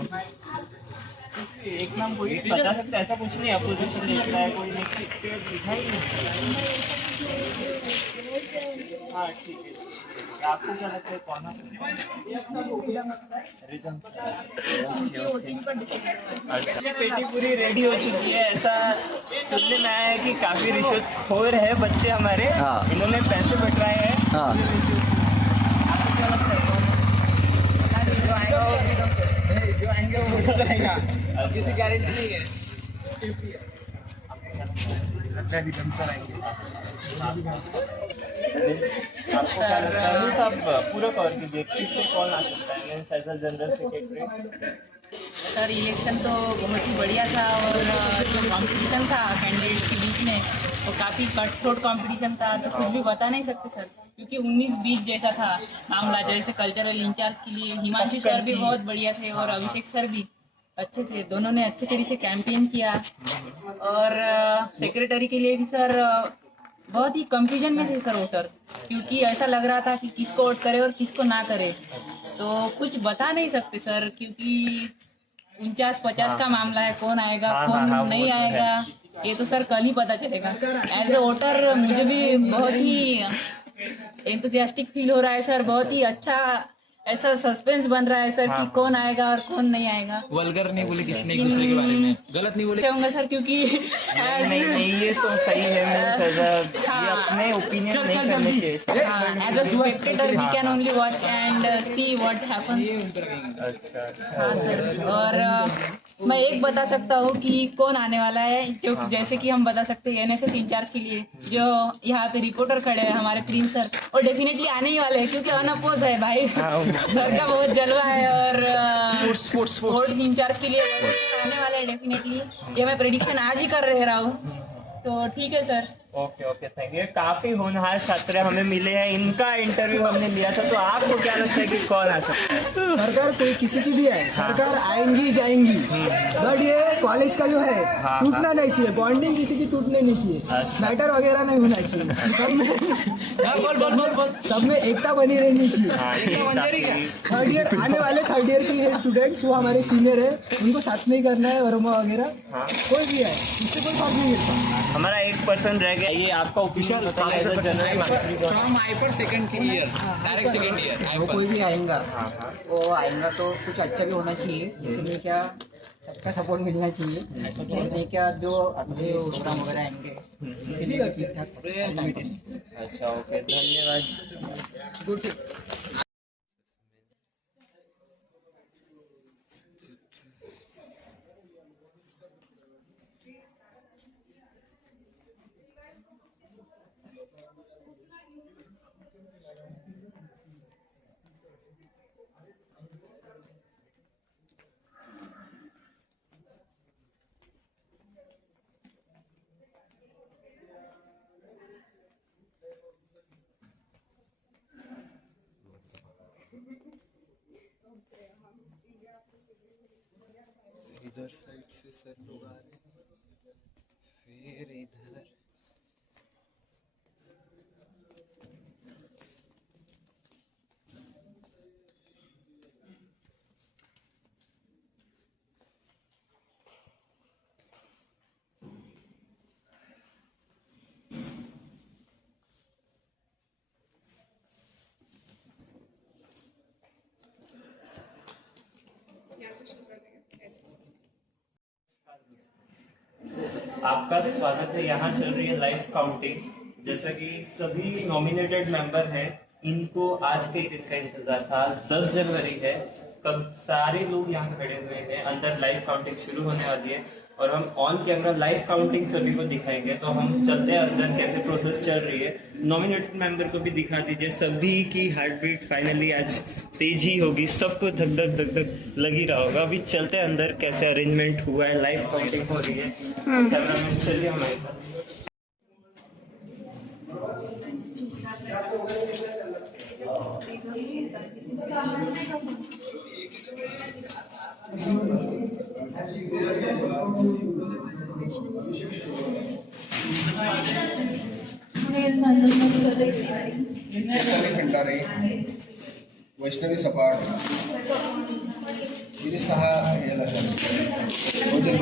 एक नाम कोई बता सकते हैं? ऐसा कुछ नहीं, अपोजिशन देख रहा है कोई दिखाई नहीं। हाँ ठीक है, आपको क्या लगता है कौन आ सकता है? अच्छा, पेटी पूरी रेडी हो चुकी है। ऐसा सुनने में आया है कि काफी रिश्वतखोर है बच्चे हमारे। इन्होंने पैसे बटवाए हैं। आपको क्या लगता है जो आएंगे वो जाएगा, किसी गारंटी नहीं है। लगता है विक्रम सर आएंगे। आपको क्या लगता है? सब पूरा कवर कीजिए, किससे कौन आ सकता है as a general secretary? Sir election तो बहुत ही बढ़िया था, और जो कंपटीशन था कैंडिडेट्स के बीच में वो काफ़ी कट-थ्रोट कंपटीशन था, तो कुछ भी बता नहीं सकते सर, क्योंकि 19-20 जैसा था मामला। जैसे कल्चरल इंचार्ज के लिए हिमांशु सर भी बहुत बढ़िया थे और अभिषेक सर भी अच्छे थे, दोनों ने अच्छे तरीके से कैंपेन किया। और सेक्रेटरी के लिए भी सर बहुत ही कंफ्यूजन में थे सर वोटर्स, क्योंकि ऐसा लग रहा था कि किसको वोट करे और किसको ना करे, तो कुछ बता नहीं सकते सर, क्योंकि 49-50 का मामला है, कौन आएगा कौन नहीं आएगा ये तो सर कल ही पता चलेगा। एज ए वोटर मुझे भी बहुत ही एंथुसियास्टिक फील हो रहा है सर, बहुत ही अच्छा ऐसा सस्पेंस बन रहा है सर कि कौन आएगा और कौन नहीं आएगा। वल्गर नहीं बोले किसने एक दूसरे के बारे में, गलत नहीं बोले चाहूंगा सर, क्योंकि नहीं ये तो सही है, ये अपने ओपिनियन नहीं करने चाहिए। As a spectator we can only watch and see what happens. हाँ सर, और मैं एक बता सकता हूँ कि कौन आने वाला है, जो जैसे कि हम बता सकते हैं एनएसएस इंचार्ज के लिए जो यहाँ पे रिपोर्टर खड़े हैं हमारे प्रिंस सर, और डेफिनेटली आने ही वाले हैं, क्योंकि अनअपोज है भाई सर का बहुत जलवा है। और स्पोर्ट्स इंचार्ज के लिए आने वाले हैं डेफिनेटली, ये मैं प्रेडिक्शन आज ही कर रहा हूँ। तो ठीक है सर। Okay thank you. काफी होनहार छात्र हमें मिले हैं, इनका इंटरव्यू हमने लिया था, तो आपको क्या लगता है कि कौन आ सकता है? सरकार कोई किसी की भी है, सरकार आएंगी जाएंगी, बट ये कॉलेज का जो है टूटना नहीं चाहिए, बॉन्डिंग किसी की टूटने नहीं चाहिए, मैटर वगैरह नहीं होना चाहिए, सब में एकता बनी रहनी चाहिए। थर्ड ईयर आने वाले थर्ड ईयर के लिए स्टूडेंट्स वो हमारे सीनियर है, उनको साथ में ही करना है, वर्मा वगैरह कोई भी है, इससे कोई फर्क नहीं पड़ता। हमारा एक पर्सन रह गया, ये आपका ऑफिशियल फ्रॉम आईपर second year, direct second year. वो कोई भी आएगा वो आएगा तो कुछ अच्छा भी होना चाहिए, इसलिए क्या सबका सपोर्ट मिलना चाहिए, नहीं क्या जो अगले प्रोग्राम वगैरह आएंगे ठीक ठाक। अच्छा ओके, धन्यवाद। गुड। इधर साइड से सर लोग आ रहे हैं, फिर इधर आपका स्वागत है। यहाँ चल रही है लाइव काउंटिंग। जैसा कि सभी नॉमिनेटेड मेंबर हैं, इनको आज के दिन का इंतजार था। आज 10 जनवरी है, कब सारे लोग यहाँ खड़े हुए हैं। अंदर लाइव काउंटिंग शुरू होने वाली है और हम ऑन कैमरा लाइव काउंटिंग सभी को दिखाएंगे। तो हम चलते हैं अंदर, कैसे प्रोसेस चल रही है। नॉमिनेटेड मेंबर को भी दिखा दीजिए। सभी की हार्ट बीट फाइनली आज तेज ही होगी, सबको धक धक धक धक लगी रहा होगा। अभी चलते हैं अंदर, कैसे अरेंजमेंट हुआ है, लाइव काउंटिंग हो रही है। कैमरामैन चलिए हमारे साथ। चैताली खंडारे, वैष्णवी सपाट, गिरीश सहा याला भोजन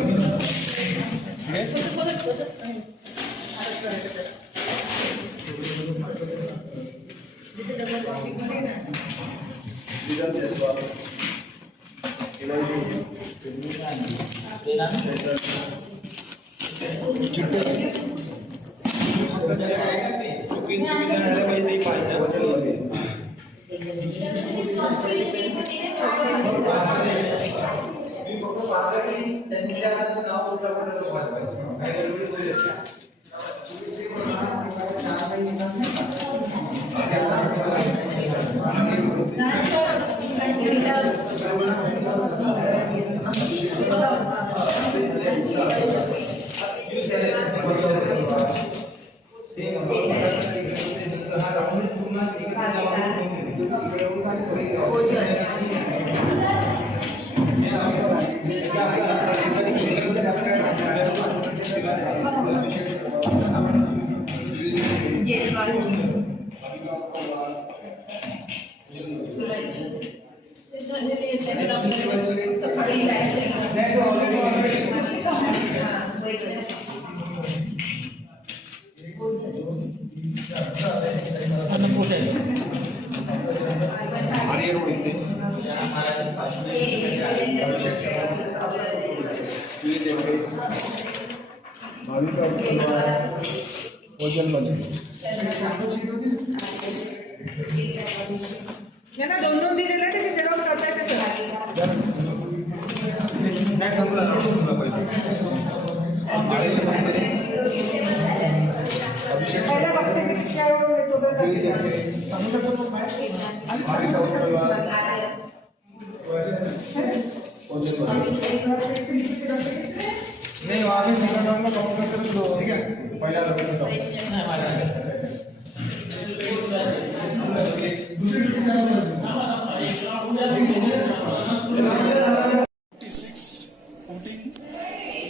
ठीक आहे. यांना दोन दोन दिलेले ते जेरॉक्स करताय ते सर नाही संपला पहिले पहिल्या पक्षात किती येतो नहीं वहाँ पे सेकंड राउंड में काउंट करके तो ठीक है पहला राउंड में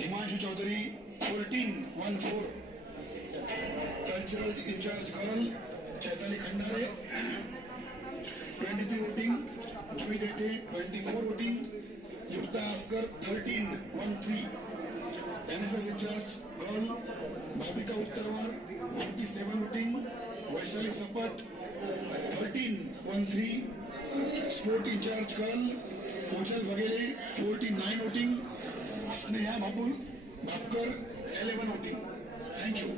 Himanshu Chaudhary 1414 cultural incharge girl Chaitali Khandare 23 voting Jui Dete 24 voting Yukta Askar 1313 NSS incharge girl Bhavika Uttarwar 27 voting Vaishali Sapat 1313 sport incharge girl Ojal वगैरे 49 voting Sneha Babul Bhapkar 11 voting thank you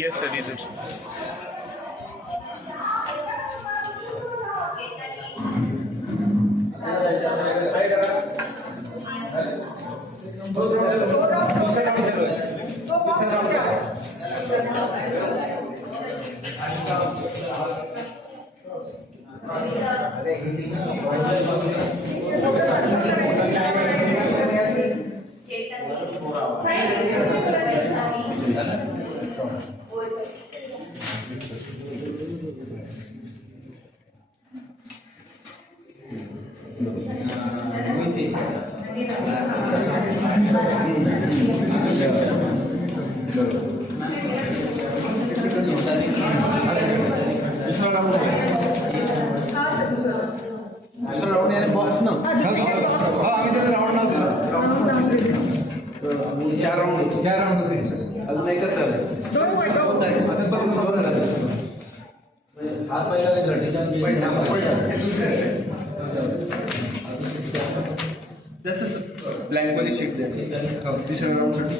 yes sir इधर दुसरा राउंड यानी बॉक्स ना आम्ही तर राउंड नव्हतं 4 राउंड होते अजून एकच चालू आता बघून सगळं झालं हा पहिला रिझल्ट त्याचं ब्लँकमध्ये शीट द्या तिसऱ्या राऊंडसाठी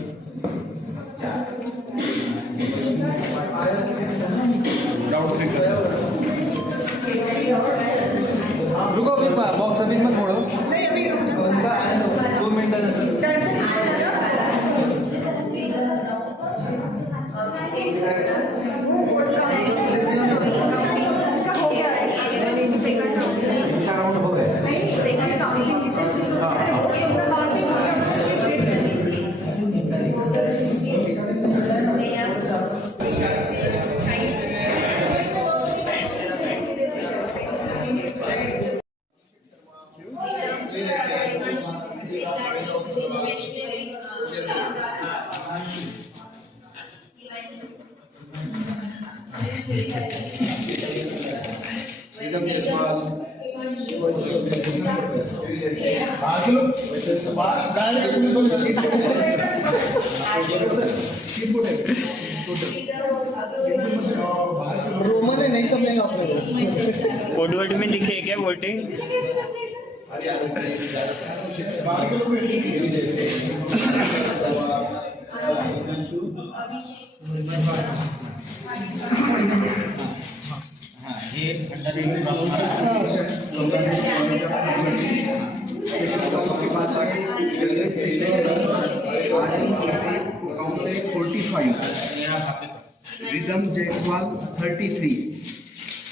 रुको अभी बॉक्स अभी मत छोड़ो 2 मिनट रोमन है, नहीं समझेगा आप लोग। कोड वर्ड में लिखे है क्या वोटिंग? ये रिदम जायसवाल 33।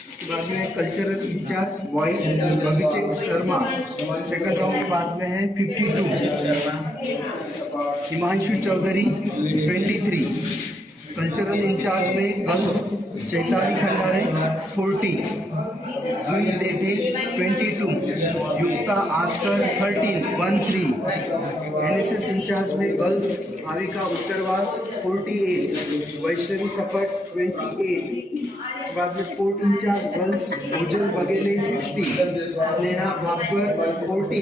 उसके बाद में cultural in charge boys Abhishek Sharma second round के बाद में है 52। हिमांशु चौधरी 23। कल्चरल इंचार्ज में girls Chaitali Khandare 40। Jui Dethe 22। Yukta Askar 13। NSS incharge में गर्ल्स भाविका उत्तरवाल 48। वैष्णवी सपट 28। बाद में स्पोर्ट इंचार्ज गर्ल्स भोजल बघेले 60। स्नेहा भापकर 14।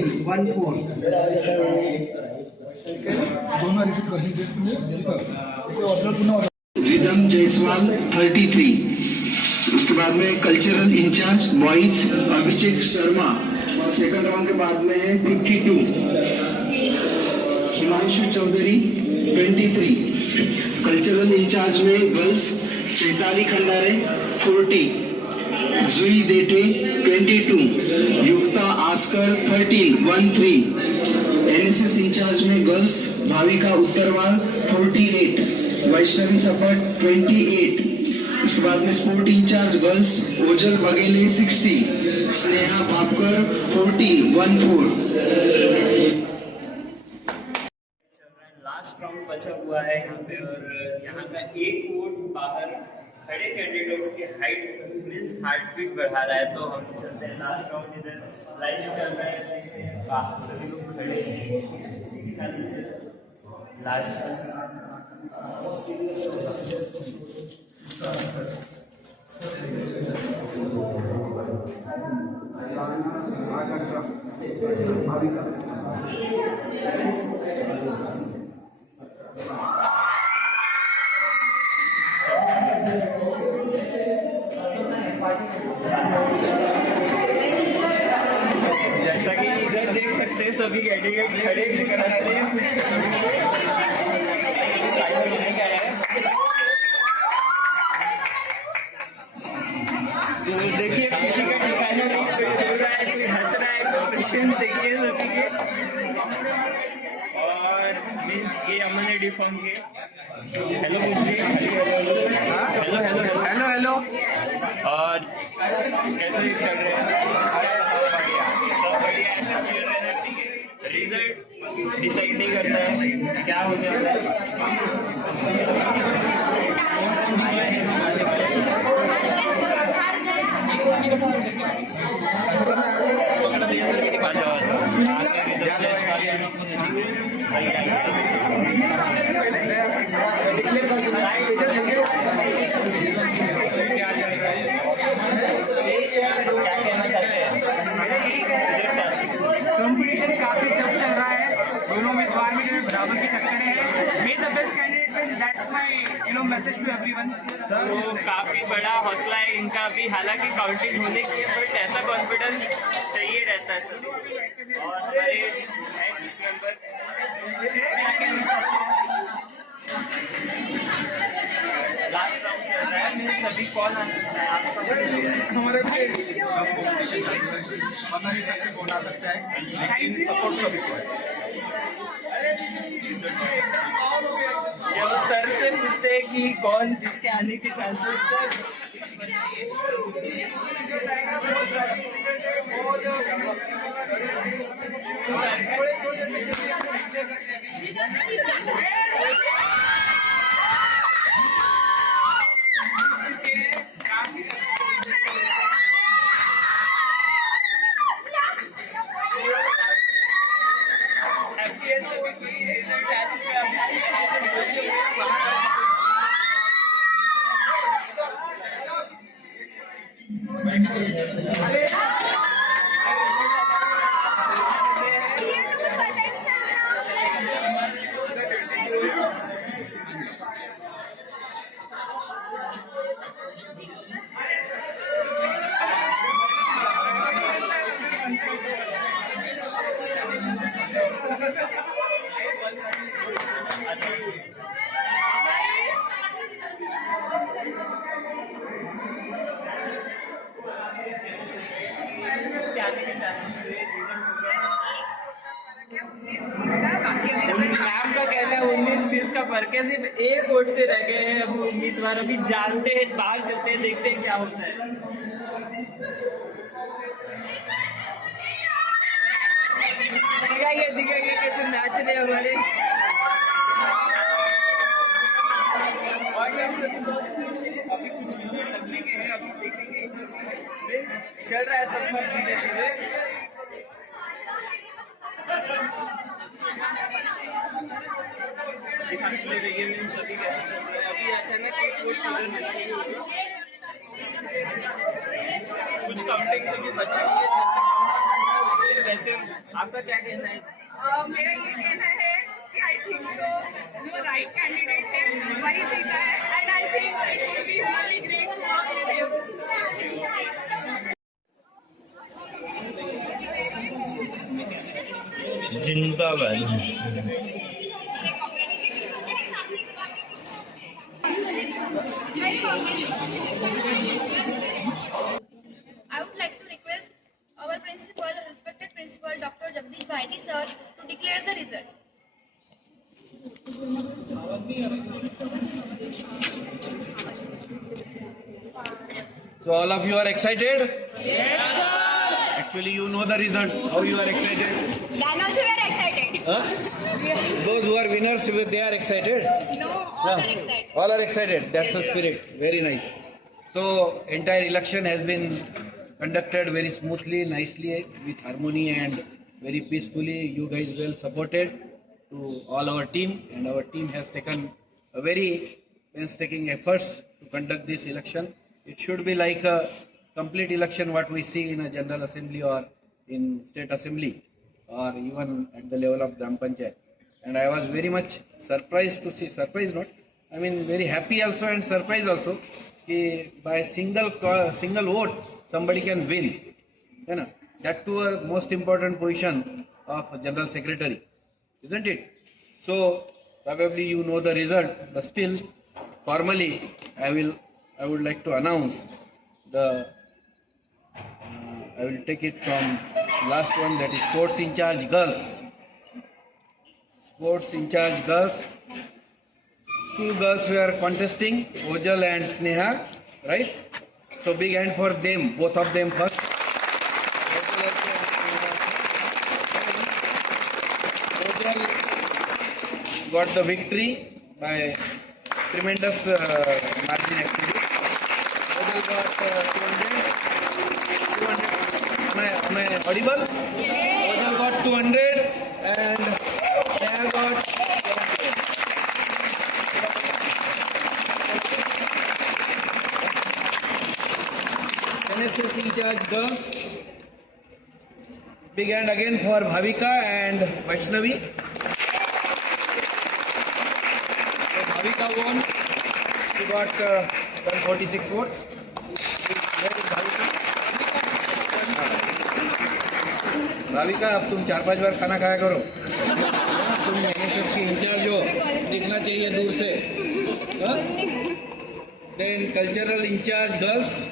रिदम जायसवाल 33। उसके बाद में cultural in charge boys Abhishek Sharma second round के बाद में है 52। हिमांशु चौधरी 23। कल्चरल इंचार्ज में girls Chaitali Khandare 40। Jui Dethe 22। Yukta Askar 13। NSS incharge में गर्ल्स भाविका उत्तरवाल 48। वैष्णवी सपट 28। उसके बाद में sport incharge girls Ojal Baghele 60। Sneha Bhapkar 14। Last round बचा हुआ है यहाँ पे और यहाँ का एक वोट बाहर खड़े कैंडिडेट्स की हाइट मीन्स हार्ट बीट बढ़ा रहा है। तो हम चलते हैं लास्ट राउंड, इधर लाइव चल रहा है, बाहर सभी लोग खड़े दिखा दीजिए लास्ट जैसा कि इधर देख सकते हैं सभी कैंडिडेट खड़े लेकर आते हैं। तो देखिए किसी का ठिकाना नहीं, कोई रो रहा है, कोई हंस रहा है, एक्सप्रेशन देखिए सभी के। और मीन्स ये हमने डिफॉर्म किए। Hello hello hello hello hello. और कैसे चल रहे हैं? सब बढ़िया, ऐसा चल रहना चाहिए। रिजल्ट डिसाइड नहीं करता है क्या होने वाला कंपटीशन काफी टफ चल रहा है, दोनों उम्मीदवार में जो बराबर की टक्कर है। May the best candidate, that's my message to everyone. तो काफी बड़ा हौसला है इनका अभी, हालांकि काउंटिंग होने की है बट ऐसा कॉन्फिडेंस चाहिए रहता है सभी। और हमारे एक्स मेंबर लास्ट राउंड चल रहा है, सभी कौन आ सकता है आपका? हमारे हमारे सबसे कौन आ सकता है, लेकिन सपोर्ट सभी को है। जब सर से पूछते हैं कि कौन जिसके आने के चांसेस मैम का कहना है 19-20 का फर्क है, सिर्फ एक वोट से रह गए हैं अब उम्मीदवार। अभी जानते हैं, बाहर चलते हैं, देखते हैं क्या होता है। दिखाइए कैसे नाच रहे हमारे अभी कुछ रिजल्ट लगने के हैं, अभी देखेंगे। चल रहा है सब कुछ धीरे धीरे। दिखाते रहिए मीन्स अभी कैसे चल रहा है। अभी अचानक एक वोट किधर से शुरू हो गया, कुछ काउंटिंग से भी बचे हुए वैसे। आपका क्या कहना है? मेरा ये कहना है कि आई थिंक सो जो राइट कैंडिडेट है वही जीता है, and I think it will be really great to work with him. जिंदाबाद। I would like to request our principal, respected principal, Dr. Jagdish Bhaiti sir, to declare the results. So all of you are excited? Yes, sir. Actually, you know the result. How you are excited? Dan also we are excited. Huh? Those who are winners, they are excited? No, all are excited. All are excited. That's the spirit. Very nice. So entire election has been conducted very smoothly, nicely, with harmony and very peacefully. You guys well supported to all our team, and our team has taken a very painstaking efforts to conduct this election. It should be like a complete election what we see in a general assembly or in state assembly or even at the level of Gram Panchayat. And I was very much surprised to see, surprised not, I mean very happy also and surprised also, by single vote somebody can win, you know, that to a most important position of general secretary, isn't it? So probably you know the result, but still formally I would like to announce the I will take it from last one, that is sports in charge girls. Sports in charge girls. Two girls were contesting, Ojal and Sneha, right? So big hand for them, both of them first. Ojal got the victory by tremendous margin actually. Ojal got 200. Am I audible? Yeah. Ojal got 200 and Sneha got NSS in charge girls. Big hand again for Bhavika and Vaishnavi. So Bhavika won. She got 46 votes. Bhavika, अब तुम 4-5 बार खाना खाया करो. तुम NSS की in charge हो, दिखना चाहिए दूर से. Then cultural incharge girls,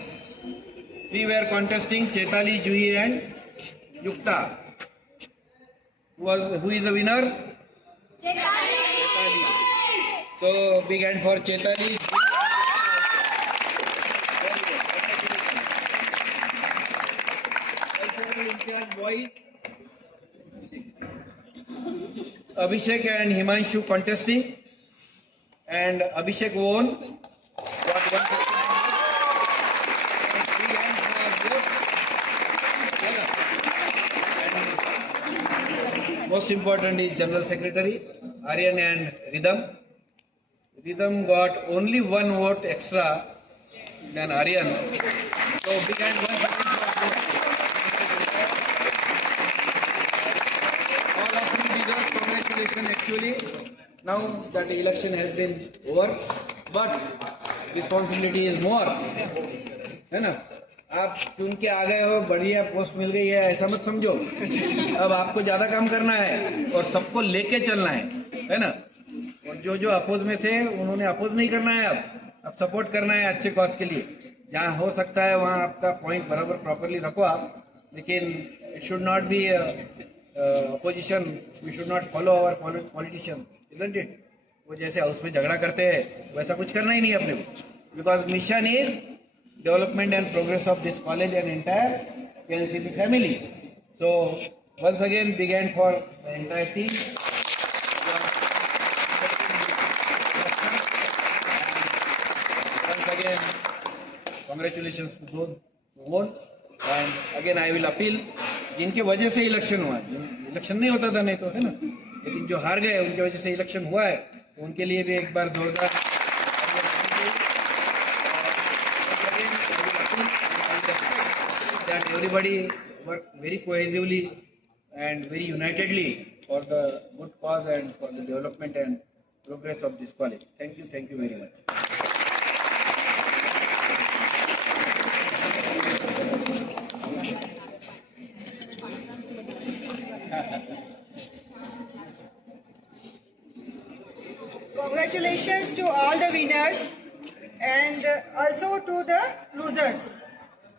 3 were contesting: Chetali, Juhi, and Yukta. Who is the winner? Chetali. So big hand for Chetali. Cultural incharge boys, Abhishek and Himanshu contesting, and Abhishek won. Got 159. Most important is General Secretary Aryan and Rhythm. Rhythm got only 1 vote extra than Aryan. So big hand once again for both. All of you deserve congratulations. Actually, now that the election has been over, but responsibility is more, है ना? आप चुन के आ गए हो, बढ़िया post मिल गई है, ऐसा मत समझो. अब आपको ज्यादा काम करना है और सबको लेके चलना है ना? और जो अपोज में थे उन्होंने अपोज नहीं करना है. अब सपोर्ट करना है अच्छे कॉज के लिए. जहाँ हो सकता है वहाँ आपका पॉइंट बराबर प्रॉपरली रखो आप, लेकिन it should not be opposition. We should not follow our politician, isn't it? वो जैसे हाउस में झगड़ा करते हैं वैसा कुछ करना ही नहीं अपने को. Because mission is development and progress of this college and entire KNCT family. So once again, big hand for the entire team. Once again, congratulations to those who won. And again, I will appeal. जिनके वजह से election हुआ है, election नहीं होता था नहीं तो, है ना? लेकिन जो हार गए उनके वजह से इलेक्शन हुआ है, उनके लिए भी एक बार जोरदार that everybody work very cohesively and very unitedly for the good cause and for the development and progress of this college. Thank you very much. Congratulations to all the winners and also to the losers.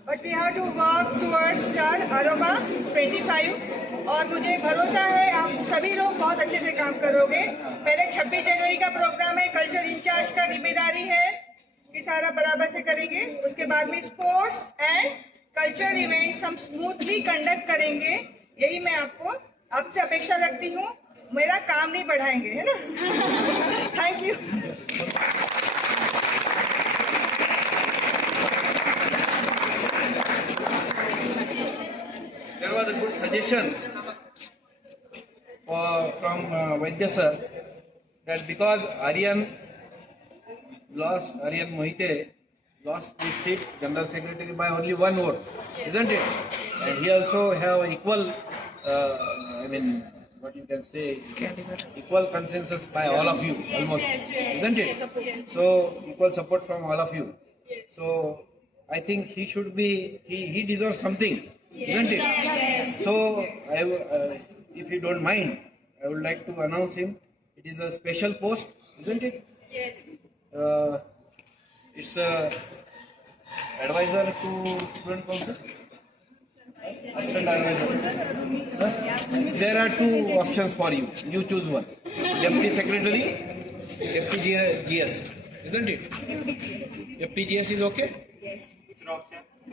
But we have to work towards our Aroma 25 और मुझे भरोसा है आप सभी लोग बहुत अच्छे से काम करोगे. पहले 26 जनवरी का प्रोग्राम है, कल्चर इंचार्ज का जिम्मेदारी है कि सारा बराबर से करेंगे. उसके बाद में स्पोर्ट्स एंड कल्चरल इवेंट्स हम स्मूथली कंडक्ट करेंगे. यही मैं आपसे अपेक्षा रखती हूँ. मेरा काम नहीं बढ़ाएंगे, है ना? Thank you. There was a good suggestion from Vaidya sir that because Aryan Mohite lost his seat, General Secretary, by only 1 vote, isn't it? And he also have equal, what you can say, equal consensus by all of you, almost, isn't it? So equal support from all of you. So I think he should be, he deserves something. Isn't it? Yes. So, if you don't mind, I would like to announce him. It is a special post, isn't it? Yes. It's a advisor to student council. Assistant advisor. There are 2 options for you. You choose one. Deputy Secretary, Deputy GS, isn't it? Deputy GS is okay? Yes.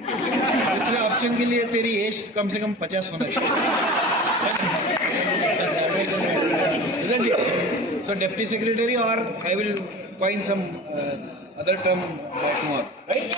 दूसरे option के लिए तेरी as कम से कम 50 होना चाहिए. So deputy secretary, or I will coin some other term by tomorrow, right?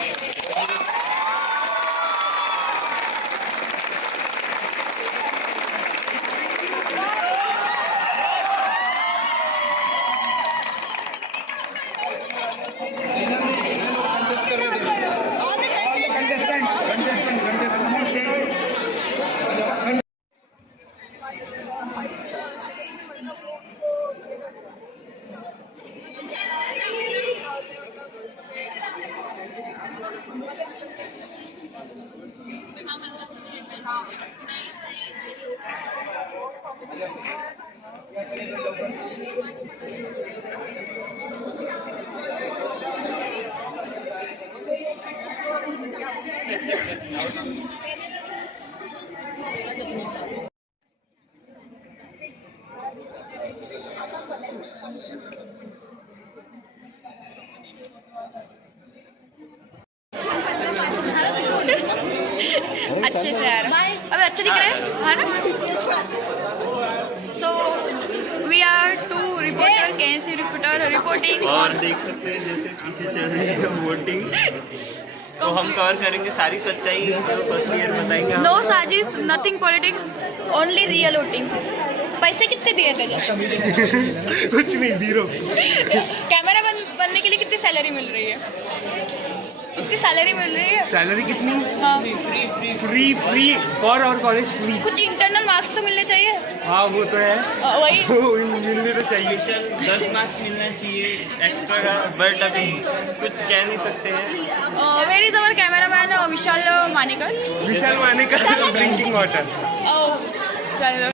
अच्छे से यार अबे अच्छे दिख रहे हैं हाँ ना so we are two reporter कैसी रिपोर्टर रिपोर्टिंग और देख सकते हैं जैसे पीछे चल रही है वोटिंग तो हम कवर करेंगे सारी सच्चाई फर्स्ट ईयर बताएंगे नो साजिश nothing politics only real voting पैसे कितने दिए थे कुछ नहीं 0 कैमरा बनने के लिए कितनी सैलरी मिल रही है कितनी सैलरी मिल रही है सैलरी कितनी हाँ फ्री फॉर और कॉलेज फ्री कुछ इंटरनल मार्क्स तो मिलने चाहिए हाँ वो तो है वही मिलने तो चाहिए 10 मार्क्स मिलना चाहिए एक्स्ट्रा का बट अभी कुछ कह नहीं सकते हैं where is our cameraman Vishal Manekar drinking water चलो